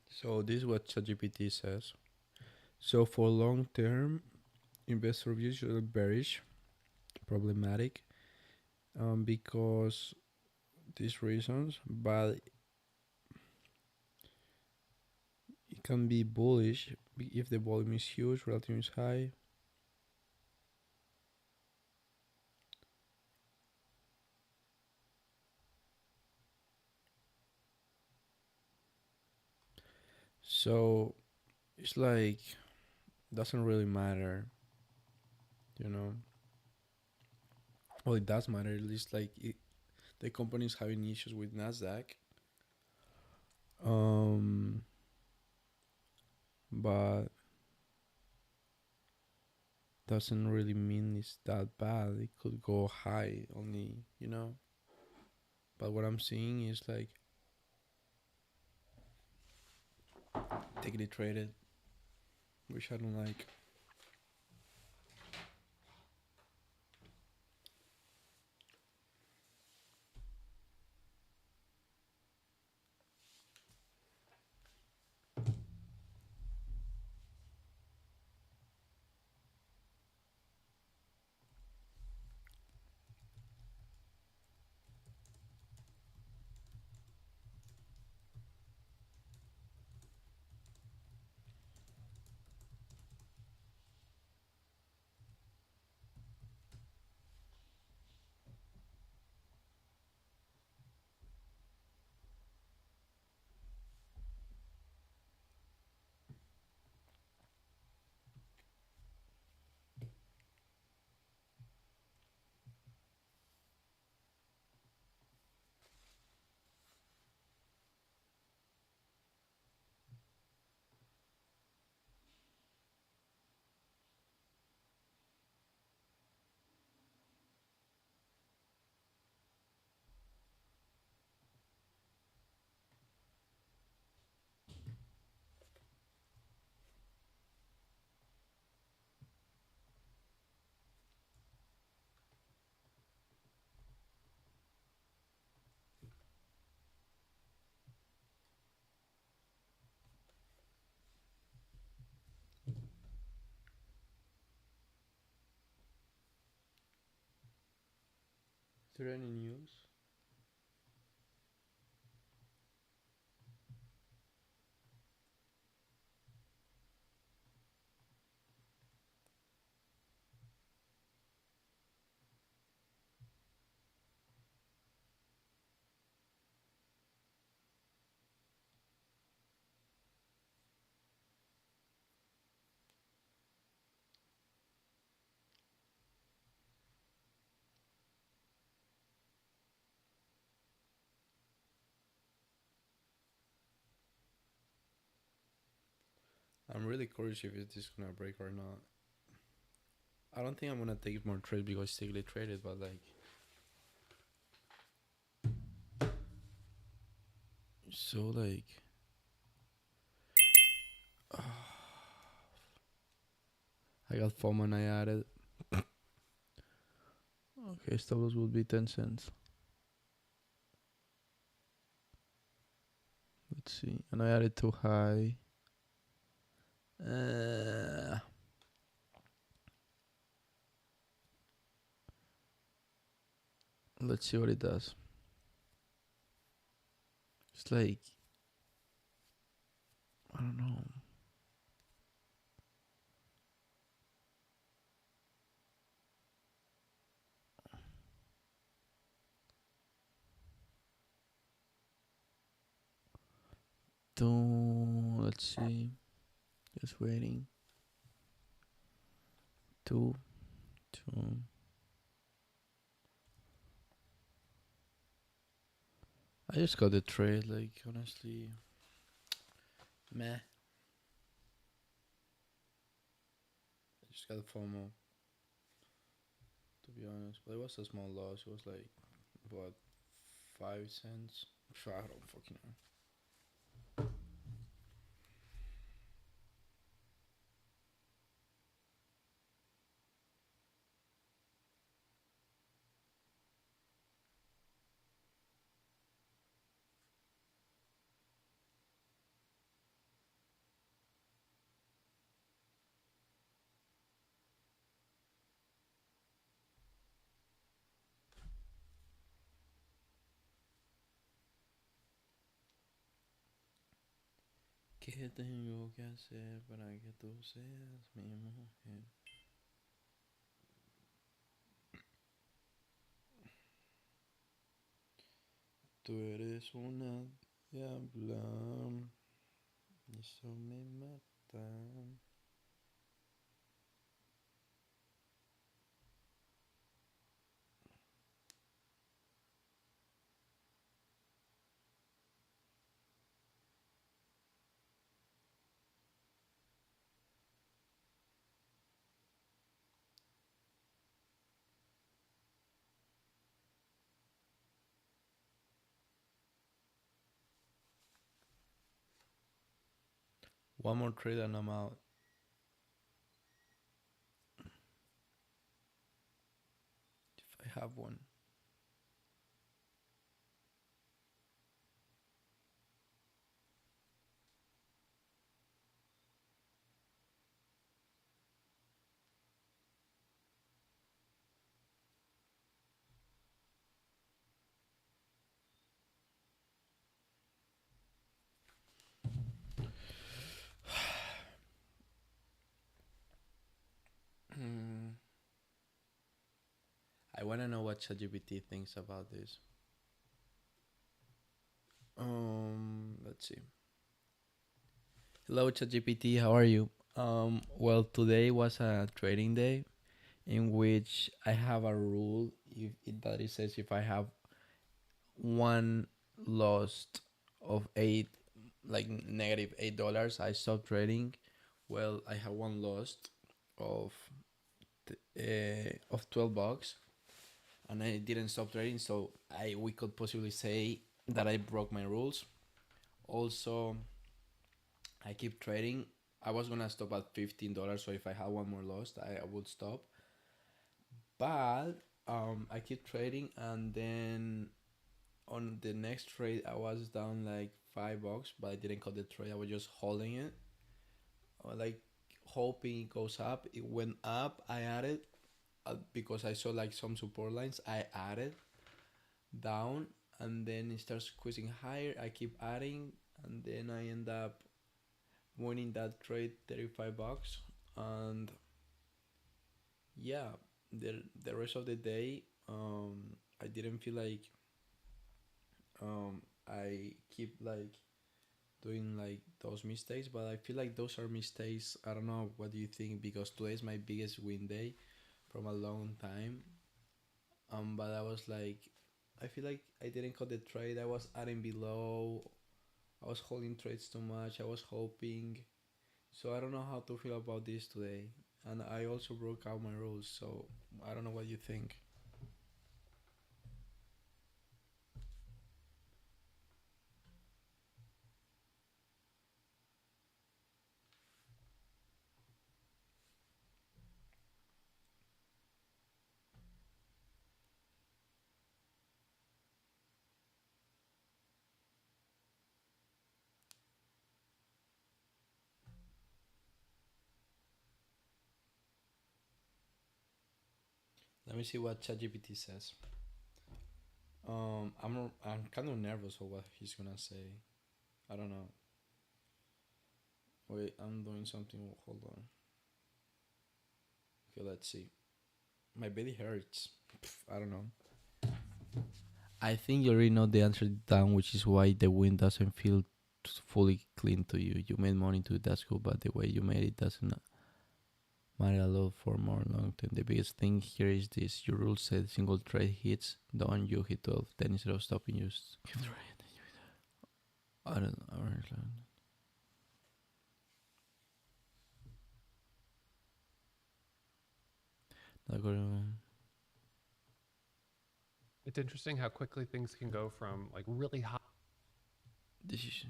So this is what ChatGPT says. So for long term, investor views are bearish, problematic, because these reasons, but it can be bullish if the volume is huge, relative is high. So it's like doesn't really matter, you know. Well, it does matter. At least the company is having issues with Nasdaq. Um, but doesn't really mean it's that bad. It could go high only, you know. But what I'm seeing is like thickly traded, which I don't like. Is there any news? I'm really curious if it's just gonna break or not. I don't think I'm gonna take more trades because it's thickly traded, but like, so like, I got FOMO and I added. Okay, stop loss will be 10 cents. Let's see. And I added too high. Uh, let's see what it does. It's like, I don't know. Let's see. Just waiting. Two, two. I just got the trade. Like honestly, meh. I just got FOMO. To be honest, but it was a small loss. It was like what 5 cents. I don't fucking know. ¿Qué tengo que hacer para que tú seas mi mujer? Tú eres una diabla. Y eso me mata. One more trade and I'm out. If I have one. I want to know what ChatGPT thinks about this. Let's see. Hello, ChatGPT. How are you? Well, today was a trading day in which I have a rule that it says if I have one lost of eight, like negative $8, I stop trading. Well, I have one lost of $12, and I didn't stop trading, so we could possibly say that I broke my rules. Also, I keep trading. I was gonna stop at $15, so if I had one more lost, I would stop. But I keep trading, and then on the next trade, I was down like $5, but I didn't cut the trade. I was just holding it, like hoping it goes up. It went up. I added because I saw like some support lines. I added down, and then it starts squeezing higher. I keep adding, and then I end up winning that trade $35. And yeah, the rest of the day, I didn't feel like I keep like doing like those mistakes, but I feel like those are mistakes. I don't know, what do you think? Because today is my biggest win day from a long time. But I was like, I feel like I didn't cut the trade. I was adding below. I was holding trades too much. I was hoping. So I don't know how to feel about this today. And I also broke out my rules. So I don't know what you think. Let me see what ChatGPT says. I'm kind of nervous of what he's gonna say. I don't know. Wait, I'm doing something. Hold on. Okay, let's see. My belly hurts. I don't know. I think you already know the answer down, which is why the wind doesn't feel fully clean to you. You made money too, that's cool, but the way you made it doesn't matter a lot for more long term. The biggest thing here is this: your rule said single trade hits, don't you hit 12. Then instead of stopping, you keep trying. I don't know. I don't know. Not gonna- It's interesting how quickly things can go from like really high. This is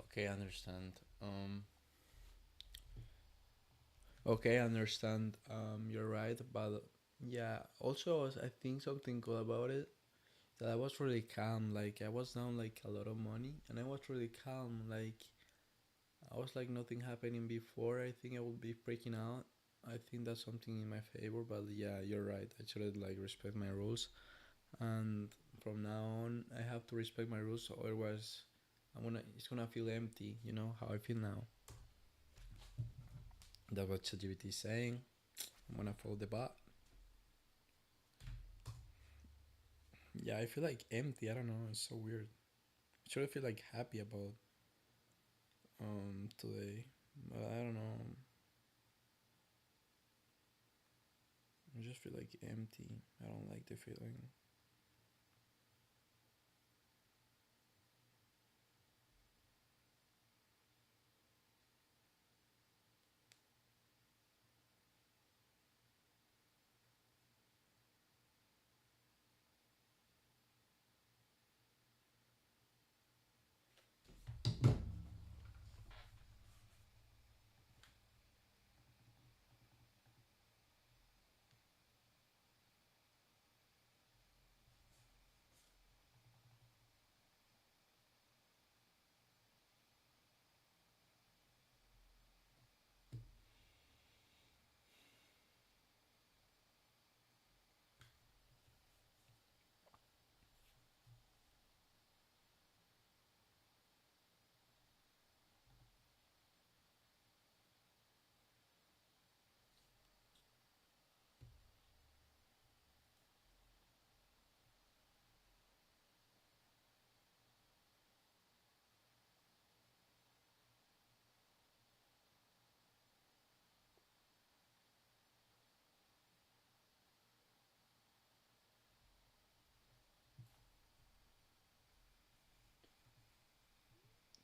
okay. I understand. Okay, I understand. You're right, but yeah. Also, I think something cool about it that I was really calm. Like I was down like a lot of money, and I was really calm. Like I was like nothing happening before. I think I would be freaking out. I think that's something in my favor. But yeah, you're right. I should like respect my rules, and from now on, I have to respect my rules. So otherwise, it's gonna feel empty. You know how I feel now. That's what ChatGPT is saying. I'm gonna follow the bot. Yeah, I feel like empty. I don't know. It's so weird. Should I feel like happy about today? But I don't know. I just feel like empty. I don't like the feeling.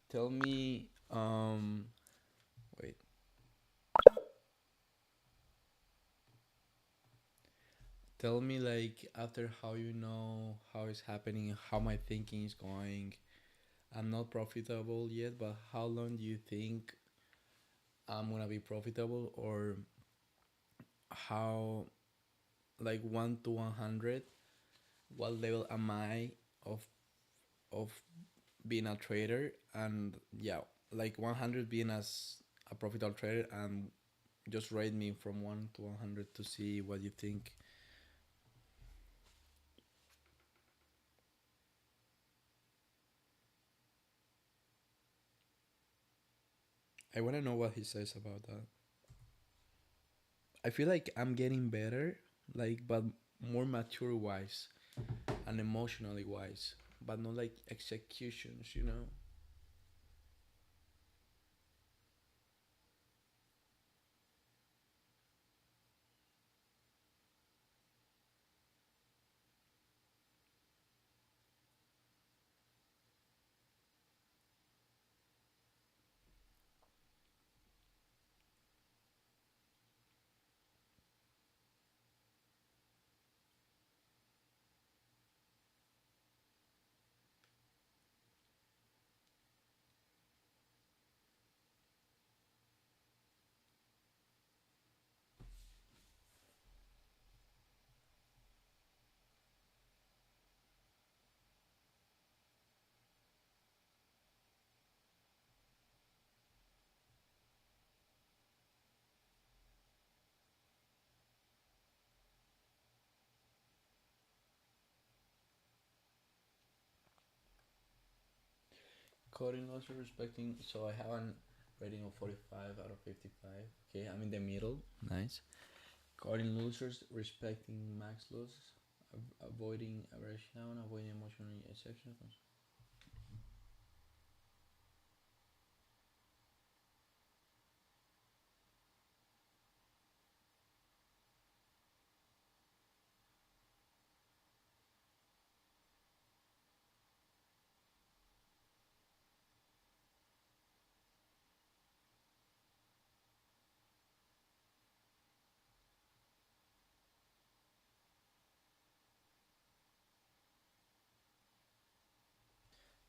Tell me, wait. Tell me like after how you know how it's happening, how my thinking is going. I'm not profitable yet, but how long do you think I'm gonna be profitable, or how like 1 to 100? What level am I of of being a trader? And yeah, like 100 being as a profitable trader, and just rate me from 1 to 100 to see what you think. I want to know what he says about that. I feel like I'm getting better, like, but more mature wise and emotionally wise, but not like executions, you know? Coding also respecting, so I have an rating of 45 out of 55. Okay, I'm in the middle. Nice. Coding losers, respecting max losses, avoiding average down, avoiding emotional exceptions.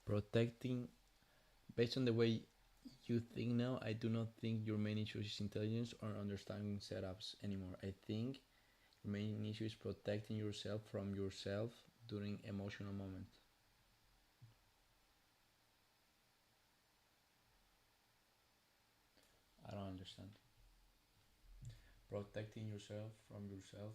Protecting, based on the way you think now, I do not think your main issue is intelligence or understanding setups anymore. I think your main issue is protecting yourself from yourself during emotional moments. I don't understand. Protecting yourself from yourself.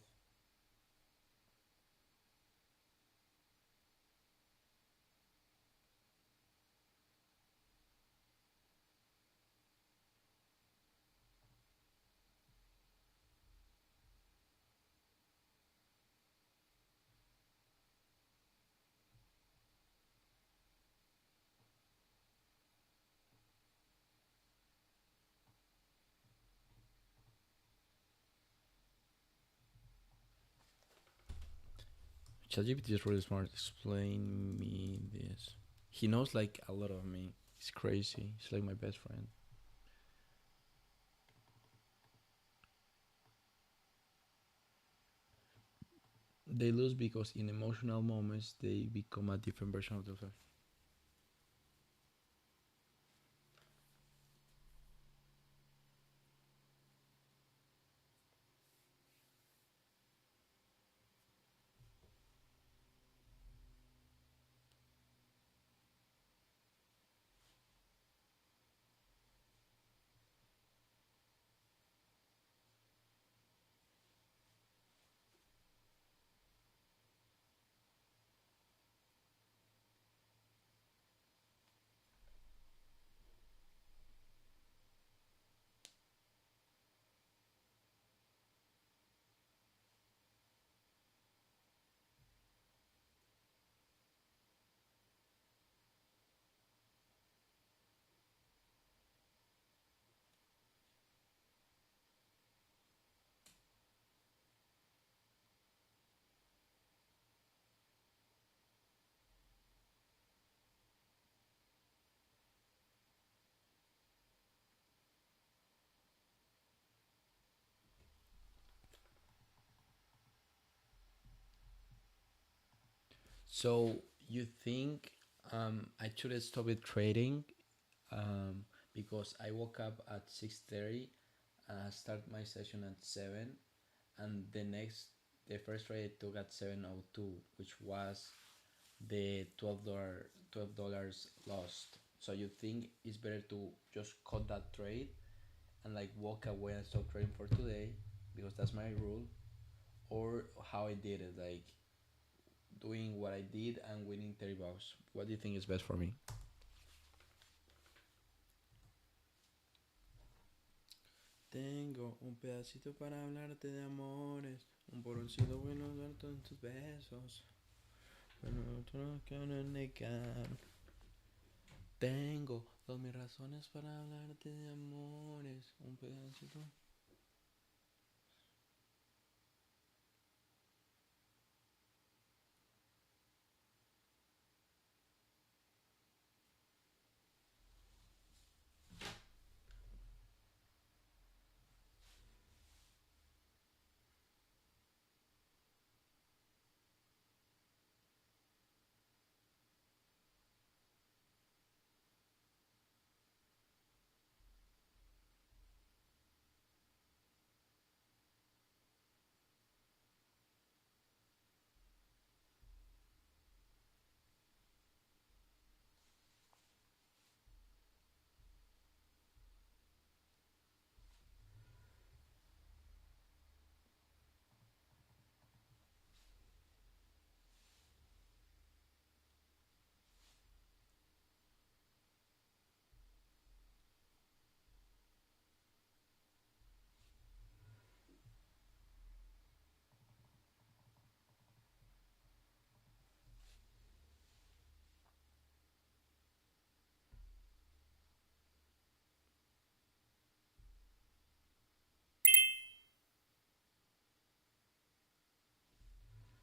ChatGPT is really smart. Explain me this. He knows like a lot of me. He's crazy. He's like my best friend. They lose because in emotional moments they become a different version of themselves. So you think I should stop with trading because I woke up at 6:30, start my session at 7, and the first trade I took at 7:02, which was the $12 lost. So you think it's better to just cut that trade and like walk away and stop trading for today because that's my rule, or how I did it, like doing what I did and winning $30. What do you think is best for me? Tengo un pedacito para hablarte de amores, un poroncito bueno darte en tus besos, pero otros que no negar. Tengo dos mil razones para hablarte de amores, un pedacito.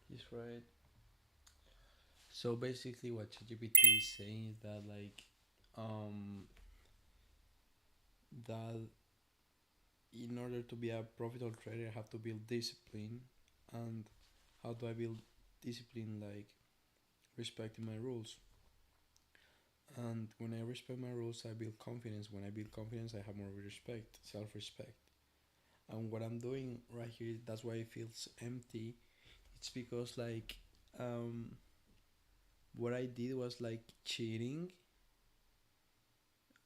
He's right. So basically, what ChatGPT is saying is that that in order to be a profitable trader, I have to build discipline. And how do I build discipline? Like respecting my rules. And when I respect my rules, I build confidence. When I build confidence, I have more respect, self-respect. And what I'm doing right here, that's why it feels empty. It's because um, what I did was like cheating.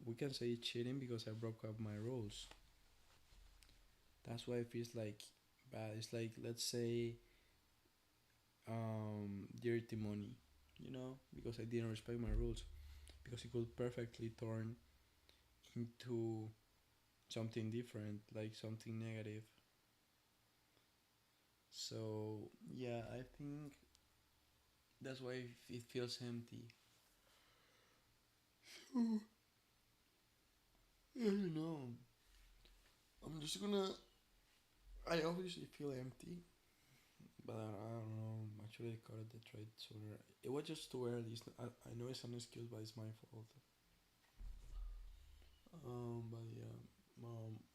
We can say cheating because I broke up my rules. That's why it feels like bad. It's like, let's say, dirty money, because I didn't respect my rules, because it could perfectly turn into something different, like something negative. So yeah, I think that's why it feels empty. I don't know. I'm just gonna. I obviously feel empty, but I don't know. Actually, I cut the trade sooner. It was just too early. I know it's an excuse, but it's my fault. But yeah,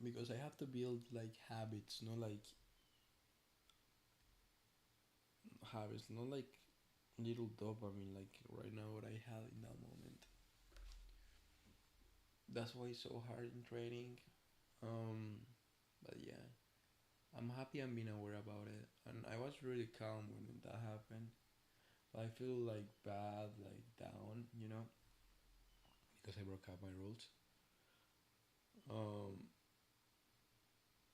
because I have to build like habits, not like not like little dopamine, like right now what I had in that moment. That's why it's so hard in trading. Um, but yeah, I'm happy I'm being aware about it, and I was really calm when that happened. But I feel like bad, like down, because I broke up my rules. Um,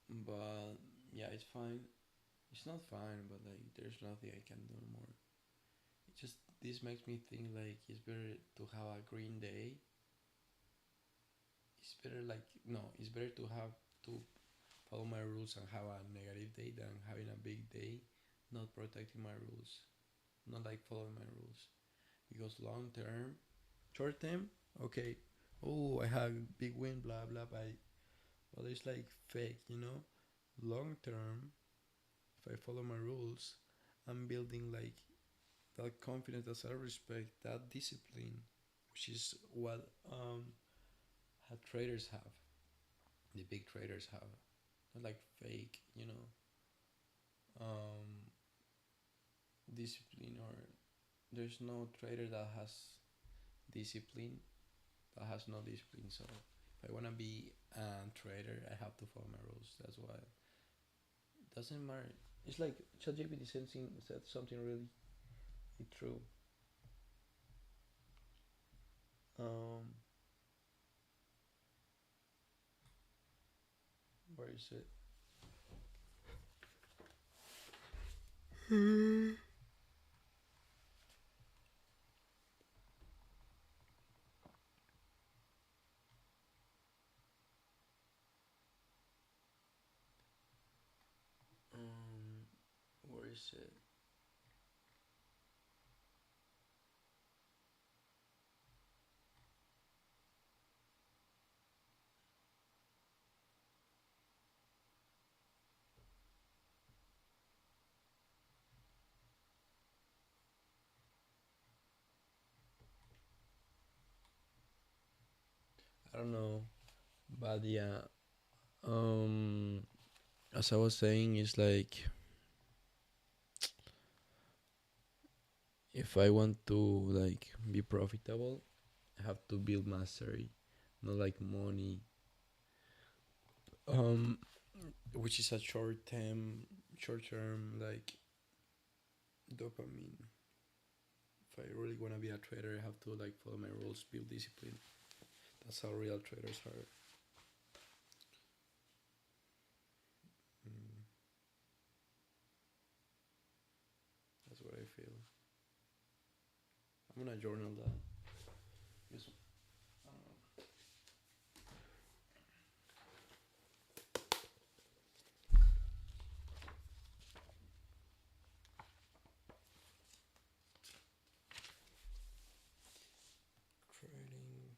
but yeah, it's fine. It's not fine, but like there's nothing I can do more. It just this makes me think like it's better to have a green day. It's better like no, it's better to have to follow my rules and have a negative day than having a big day, not protecting my rules, not like following my rules. Because long term, short term, okay. Oh, I have big win, blah blah, but it's like fake. Long term, if I follow my rules, I'm building like that confidence, that self respect, that discipline, which is what traders have. The big traders have, not like fake, um, discipline. Or there's no trader that has discipline, that has no discipline. So if I wanna be a trader, I have to follow my rules. That's why it doesn't matter. It's like ChatGPT said something really true. Um, where is it? is it? I don't know, but yeah. Um, as I was saying, it's like if I want to like be profitable, I have to build mastery, not like money. Um, which is a short term like dopamine. If I really wanna be a trader, I have to like follow my rules, build discipline. That's how real traders are. Mm, that's what I feel. I'm gonna journal that. Just, I don't know, trading.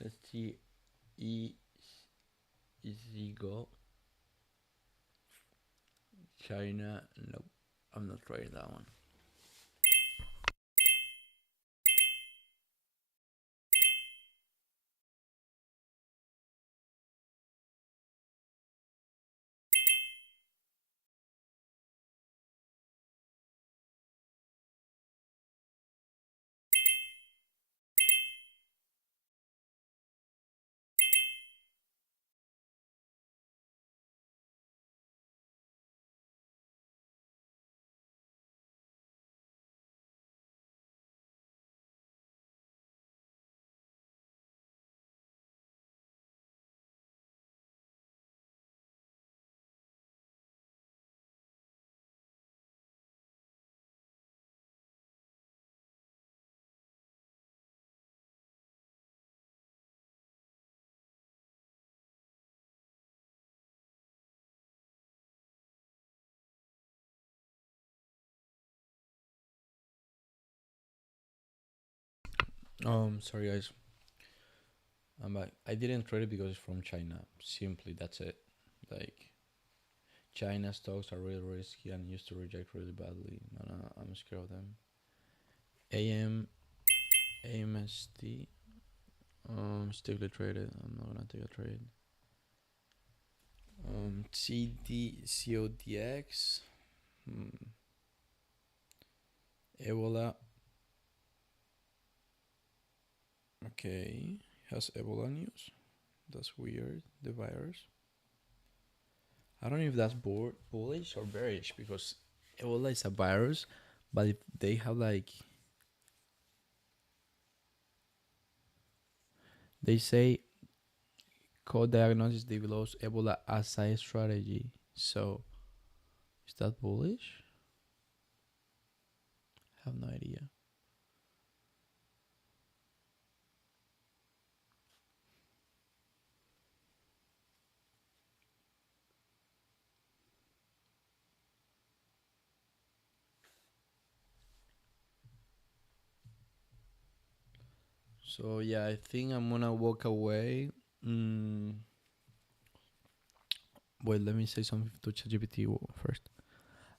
Let's see. E Zigo. China. Nope. I'm not trying that one. Sorry guys. I'm back. I didn't trade it because it's from China. Simply, that's it. Like, China stocks are really risky and used to reject really badly. No, no, I'm scared of them. AM, AMST, stably traded. I'm not gonna take a trade. CODX, Ebola. Okay, has Ebola news. That's weird. The virus. I don't know if that's bullish or bearish because Ebola is a virus, but if they have like they say co-diagnosis develops Ebola as a strategy. So is that bullish? I have no idea. So yeah, I think I'm gonna walk away. Wait, let me say something to ChatGPT first.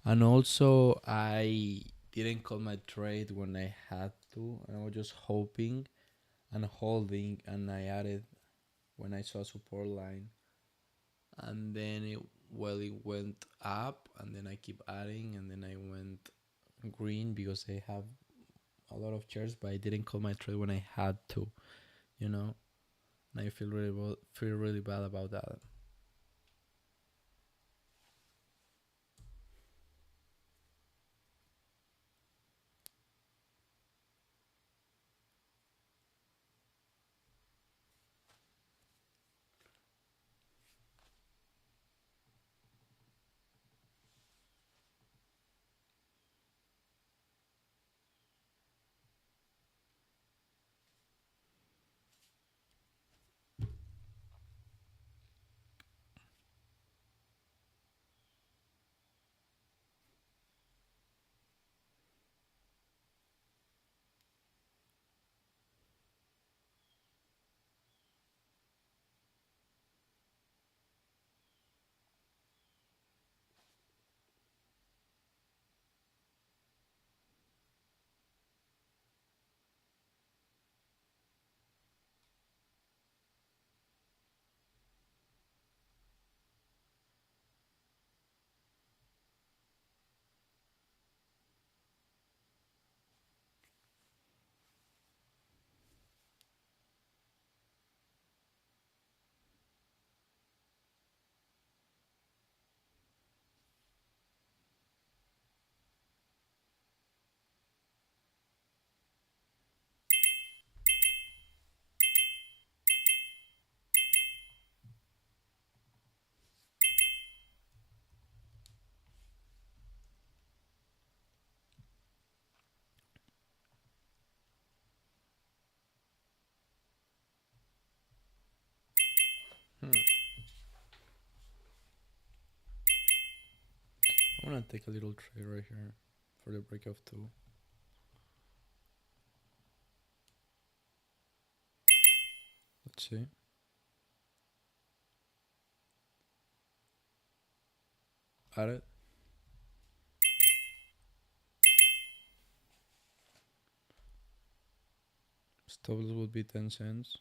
And also, I didn't call my trade when I had to, and I was just hoping and holding, and I added when I saw a support line, and then it went up, and then I keep adding, and then I went green because I have a lot of shares, but I didn't call my trade when I had to, you know. And I feel really bad about that. Hmm. I want to take a little trade right here for the break of two. Let's See? Add it. Stop loss would be 10 cents.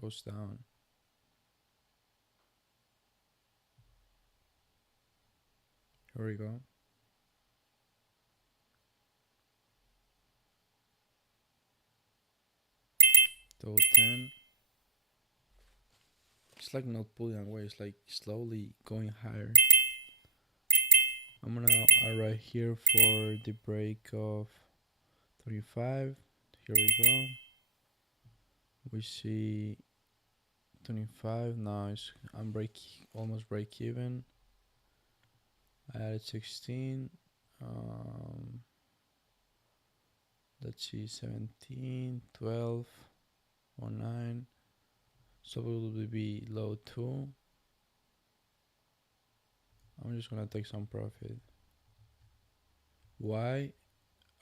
Goes down. Here we go. Double 10. It's like not pulling away, it's like slowly going higher. I'm gonna right here for the break of 25. Here we go. We see 25. Now I'm almost break even. I added 16. Let's see, 17, 12, 19. So it will be low 2. I'm just gonna take some profit. Why?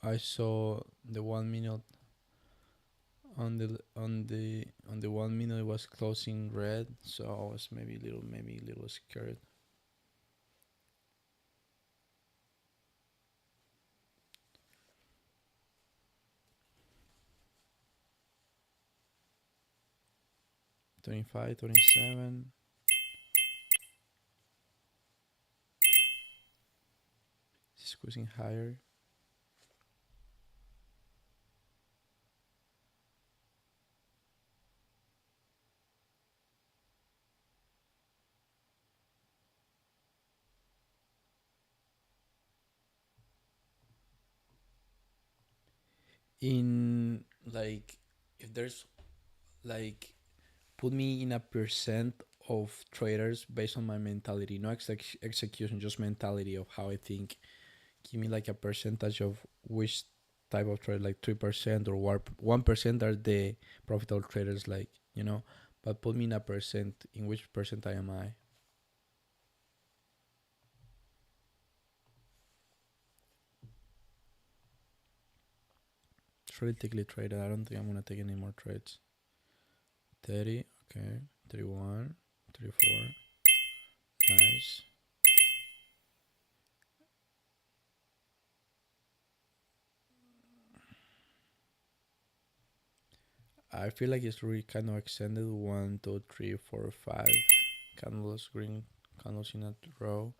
I saw the 1 minute on the 1 minute was closing red, so I was maybe a little scared. $25, $27. Squeezing higher. In like, if there's like, put me in a percent of traders based on my mentality, no execution, just mentality of how I think. Give me like a percentage of which type of trade, like 3% or 1% are the profitable traders, like, but put me in a percent, in which percent am I? Strategically traded. I don't think I'm gonna take any more trades. 30, okay. 31, 34. Nice. I feel like it's really kind of extended. 1, 2, 3, 4, 5 candles, green candles in a row.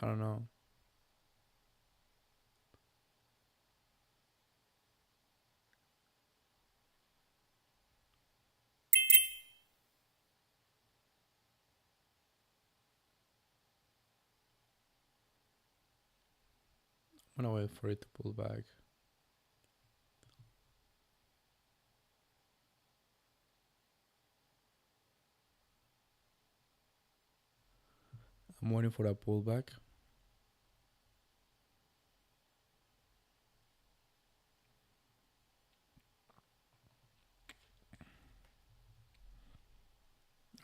I don't know. I'm gonna wait for it to pull back. I'm waiting for a pullback.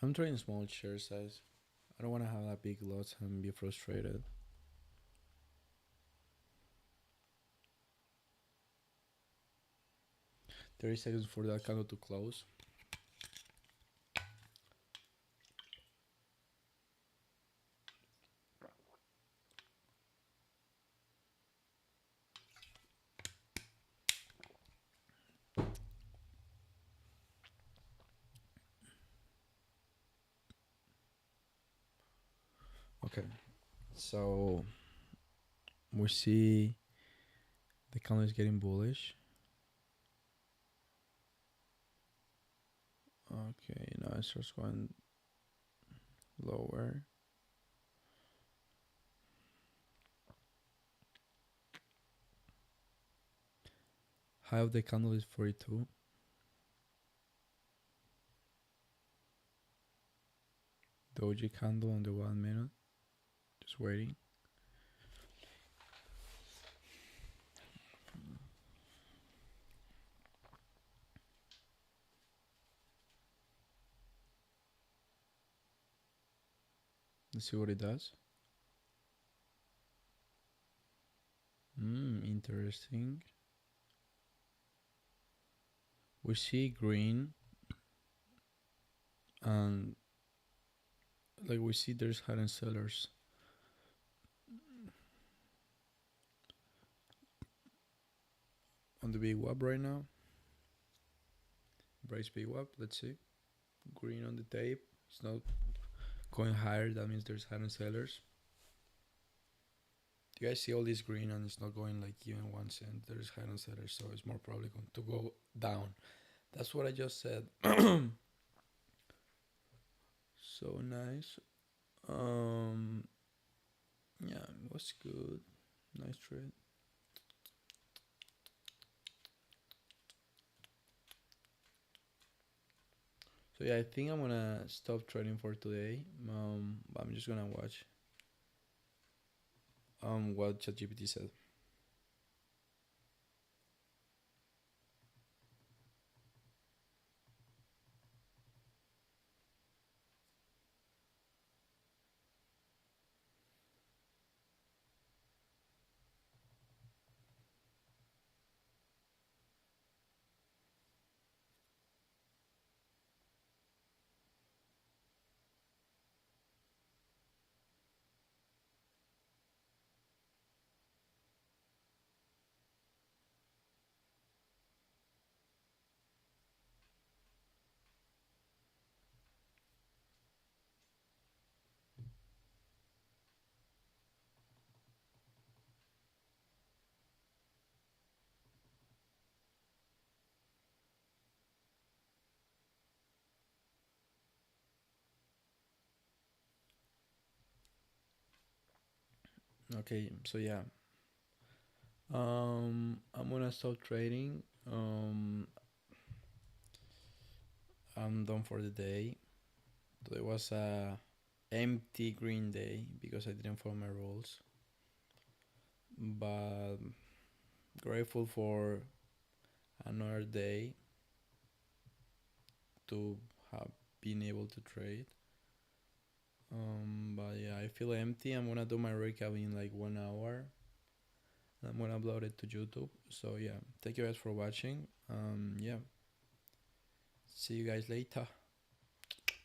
I'm trading small share size. I don't want to have that big loss and be frustrated. 30 seconds for that candle to close. Okay, so we see the candle is getting bullish. Okay, now it starts going lower. High of the candle is 42. Doji candle on the 1 minute. Just waiting. Let's see what it does. Interesting. We see green, and like we see there's hidden sellers on the big web right now. Brace big web. Let's see. Green on the tape. It's not going higher. That means there's hidden sellers. You guys see all this green and it's not going like even 1 cent. There's hidden sellers, so it's more probably going to go down. That's what I just said. So nice. Yeah, it was good. Nice trade. So yeah, I think I'm gonna stop trading for today. But I'm just gonna watch what ChatGPT said. Okay, so yeah. I'm gonna stop trading. I'm done for the day. Today was a empty green day because I didn't follow my rules. But grateful for another day to have been able to trade. But yeah, I feel empty. I'm gonna do my recap in like 1 hour. I'm gonna upload it to YouTube. So yeah, thank you guys for watching. Yeah, see you guys later.